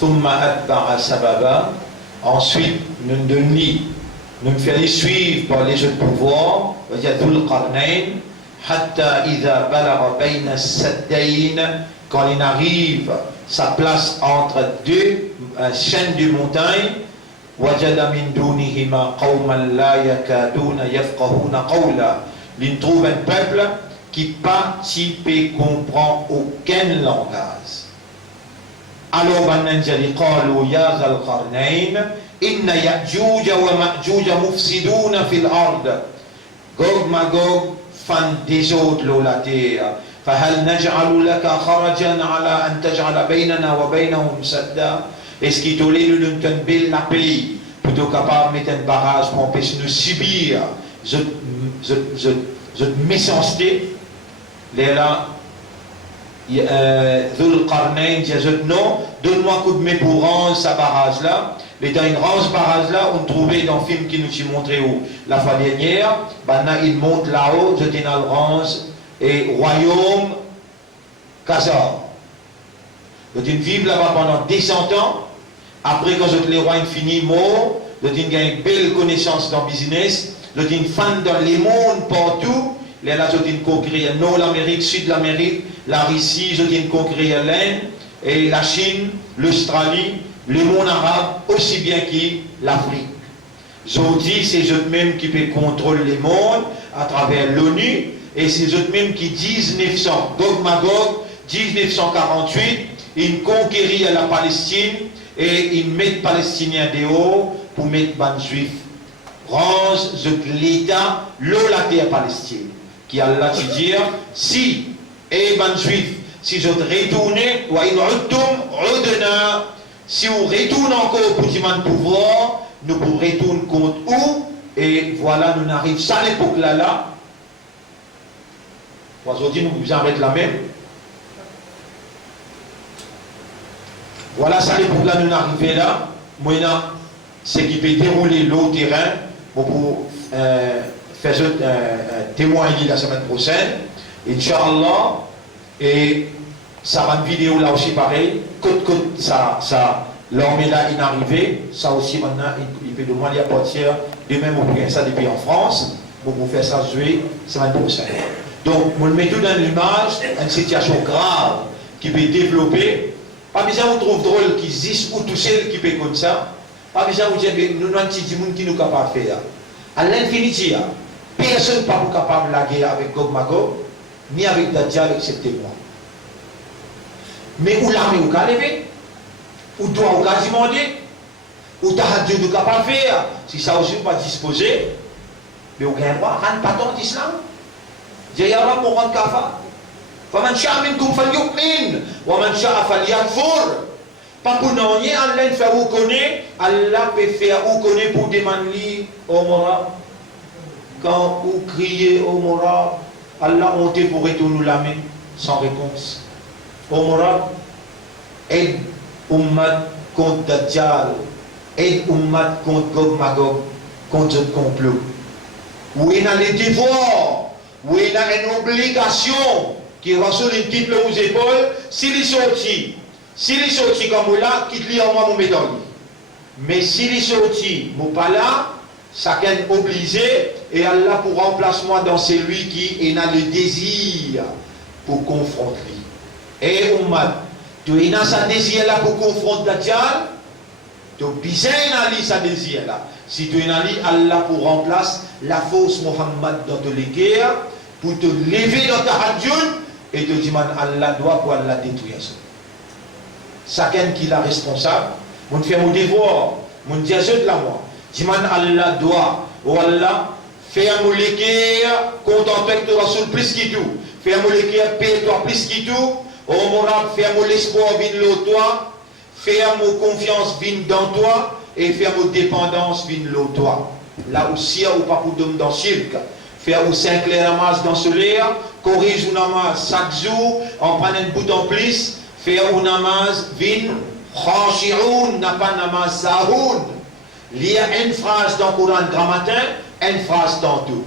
ثم أتبع سببا. Ensuite, nous faisons suivre par les autres pouvoirs, c'est-à-dire Dhul Qarnayn, hatta idha balagha bayna as-saddayn, quand il arrive sa place entre deux chaînes de montagnes, wajada min dunihima qawman la yakaduna yafqahuna qawla. Il trouve un peuple qui participe comprend aucun langage. Alors, Bananjali qalu ya Dhal Qarnayn, inna Ya'juj wa Ma'juj mufsiduna fil ard. Gog Magog fan désordre la terre. فهل نجعل لك خرجا على أن تجعل بيننا وبينهم سدا. Est-ce qu'il t'aurait le bel la pays plutôt capable de mettre un barrage pour empêcher de subir cette méchanceté. Là, Dhul Qarnayn dit non, donne-moi un coup de main pour rendre ce barrage-là. Mais dans une range barrage-là, on trouvait dans le film qui nous a montré où la fois dernière, maintenant il monte là-haut, je dis dans le range, et royaume Khazar. Donc ils vivent là-bas pendant 200 ans. Après, quand les rois ont fini mort, ils ont une belle connaissance dans le business. Ils ont fan dans les mondes partout. Là, ils ont conquis Nord l'Amérique, Sud l'Amérique, la Russie, ils ont conquis l'Inde, et la Chine, l'Australie, le monde arabe, aussi bien que l'Afrique. Aujourd'hui, c'est eux-mêmes qui peuvent contrôler le monde à travers l'ONU, et c'est eux-mêmes qui, 1900, Gog Magog, 1948, ils conquérirent la Palestine, et ils mettent les Palestiniens dehors pour mettre les Juifs. Range l'État, la terre Palestine. Qui a là dire, si, et les Juifs, si je retourne, ou si on retourne encore pour le pouvoir, nous pourrons retourner contre où, et voilà, nous arrivons à l'époque là. Aujourd'hui, nous vous arrêtons la même. Voilà, ça l'époque là, nous arrivons là. Maintenant, c'est qui peut dérouler l'autre terrain pour faire témoigner la semaine prochaine. Inch'Allah. Et ça va une vidéo là aussi pareil. Côte, ça, l'armée là, il est arrivé. Ça aussi maintenant, il peut demander à partir de même pour faire ça depuis en France. Pour faire ça jouer la semaine prochaine. Donc, on le met tout dans l'image, une situation grave qui peut développer. Pas besoin de trouver drôle qui existe ou tout seul qui peut comme ça. Pas besoin de dire nous avons un petit monde qui nous capable de faire. À l'infinité, personne n'est pas capable de la guerre avec Gog Magog, ni avec Dajjal, excepté moi. Mais où l'armée ou qu'à lever, ou toi ou qu'à demander, ou t'as Dieu nous capable de faire. Si ça aussi pas disposé, mais au gain droit, rentre pas dans l'islam. J'ai un pour rendre kafa. فمن شاء منكم فليؤمن ومن شاء فليكفر. Pas pour nous, Allah fait ou connaît, Allah peut faire ou connaît pour demander au Mora. Quand vous criez au Mora, Allah honte pour retourner la main sans réponse. Au Mora, aide Ummat contre Dajjal, aide Ummat contre Gog Magog, contre ce complot. Où il y a les devoirs, où il y a une obligation qui reçoit une titre aux épaules, s'il est sorti comme là, quitte-lui en moi mon médaille. Mais s'il est sorti, mon pas là, ça est obligé, et Allah pour remplace-moi dans celui qui a le désir pour confronter. Et Ummat, tu as ce désir là pour confronter Dajjal, tu as besoin d'aller ce désir là. Si tu es allé, Allah pour remplace la fausse Muhammad dans toutes les guerres, pour te lever dans ta hadjoun, et te dire, Allah doit pour Allah détruire ça. Chacun qui est responsable, on fait mon devoir, mon diazot là moi. Dis Allah doit, ou Allah, faire mon guerre, contenter avec toi sur plus qui tout. Faire mon guerre, payer toi plus qui tout. Au morab, faire mon espoir vin l'eau toi. Faire mon confiance vin dans toi. Et faire mon dépendance vin l'eau toi. Là aussi, ou pas pour donner dans cirque. Faire au Saint-Clair Namas dans ce l'air. Corrige ou namas chaque jour. En prenant une bout en plus. Faire ou namas vin. Khashi'oun n'a pas namas sahoun. Il y a une phrase dans le Coran grand matin, une phrase dans tout.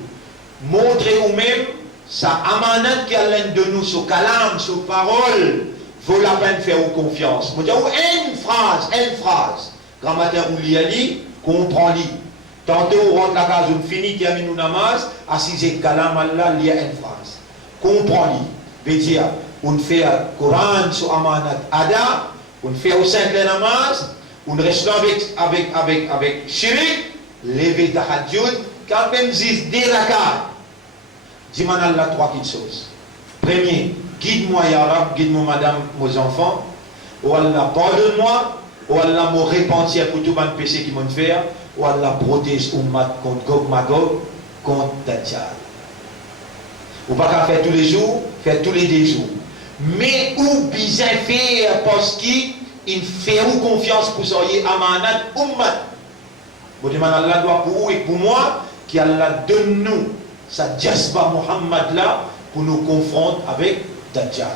Montrez vous-même, ça amanat qui a l'un de nous, sur kalam, sur parole, vaut la peine de faire confiance. Vous dites, une phrase. Grand matin, vous l'y comprend-l'y. Tantôt, on rentre la case, on finit, termine nous namaz, assisez kalam Allah, il y a une phrase. Comprend-l'y. Veut dire, on fait Coran sur amanat ada, on fait au Saint-Clair namaz, on reste avec Shirik, lever ta hadjoud, quand même zis dérakat. Dis-moi Allah trois petites choses. Premier, guide-moi ya Rab, guide-moi madame, mes enfants. Oh Allah, pardonne-moi. Oh Allah, me repentir pour tout le péché qui m'ont fait. Oh Allah, protège Ummat contre Gog Magog, contre Dajjal. Ou pas qu'à faire tous les jours, faire tous les 2 jours. Mais où bien faire parce qu'il fait confiance pour soyez amanat ummat. Vous demandez Allah doit pour vous et pour moi, qui Allah donne nous sa jasba Muhammad là pour nous confronter avec Dajjal.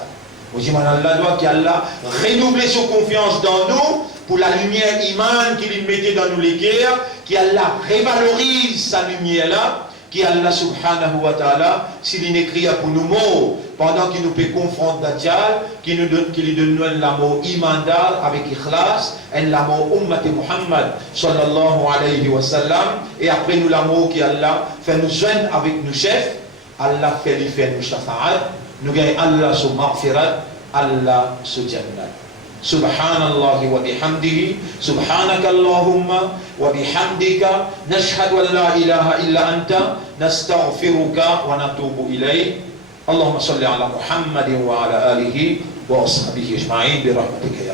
Vous demandez Allah doit qui Allah renouveler sa confiance dans nous pour la lumière iman qu'il mettait dans nous les guerres, qui Allah révalorise sa lumière là, qui Allah subhanahu wa ta'ala, s'il écrit pour nous mots, pendant qu'il nous peut confronter Dajjal, qui lui donne l'amour imandal avec ikhlas, et l'amour ummat Muhammad sallallahu alayhi wa sallam, et après nous l'amour qui Allah fait nous joindre avec nos chefs, Allah fait lui faire nous shafa'at, nous gagnons Allah sur maghfirat, Allah sur jannat. Subhanallah wa bihamdihi, subhanaka Allahumma wa bihamdika, nashhadu an la ilaha illa anta, nastaghfiruka wa natubu ilayk. اللهم صل على محمد وعلى آله وأصحابه أجمعين برحمتك.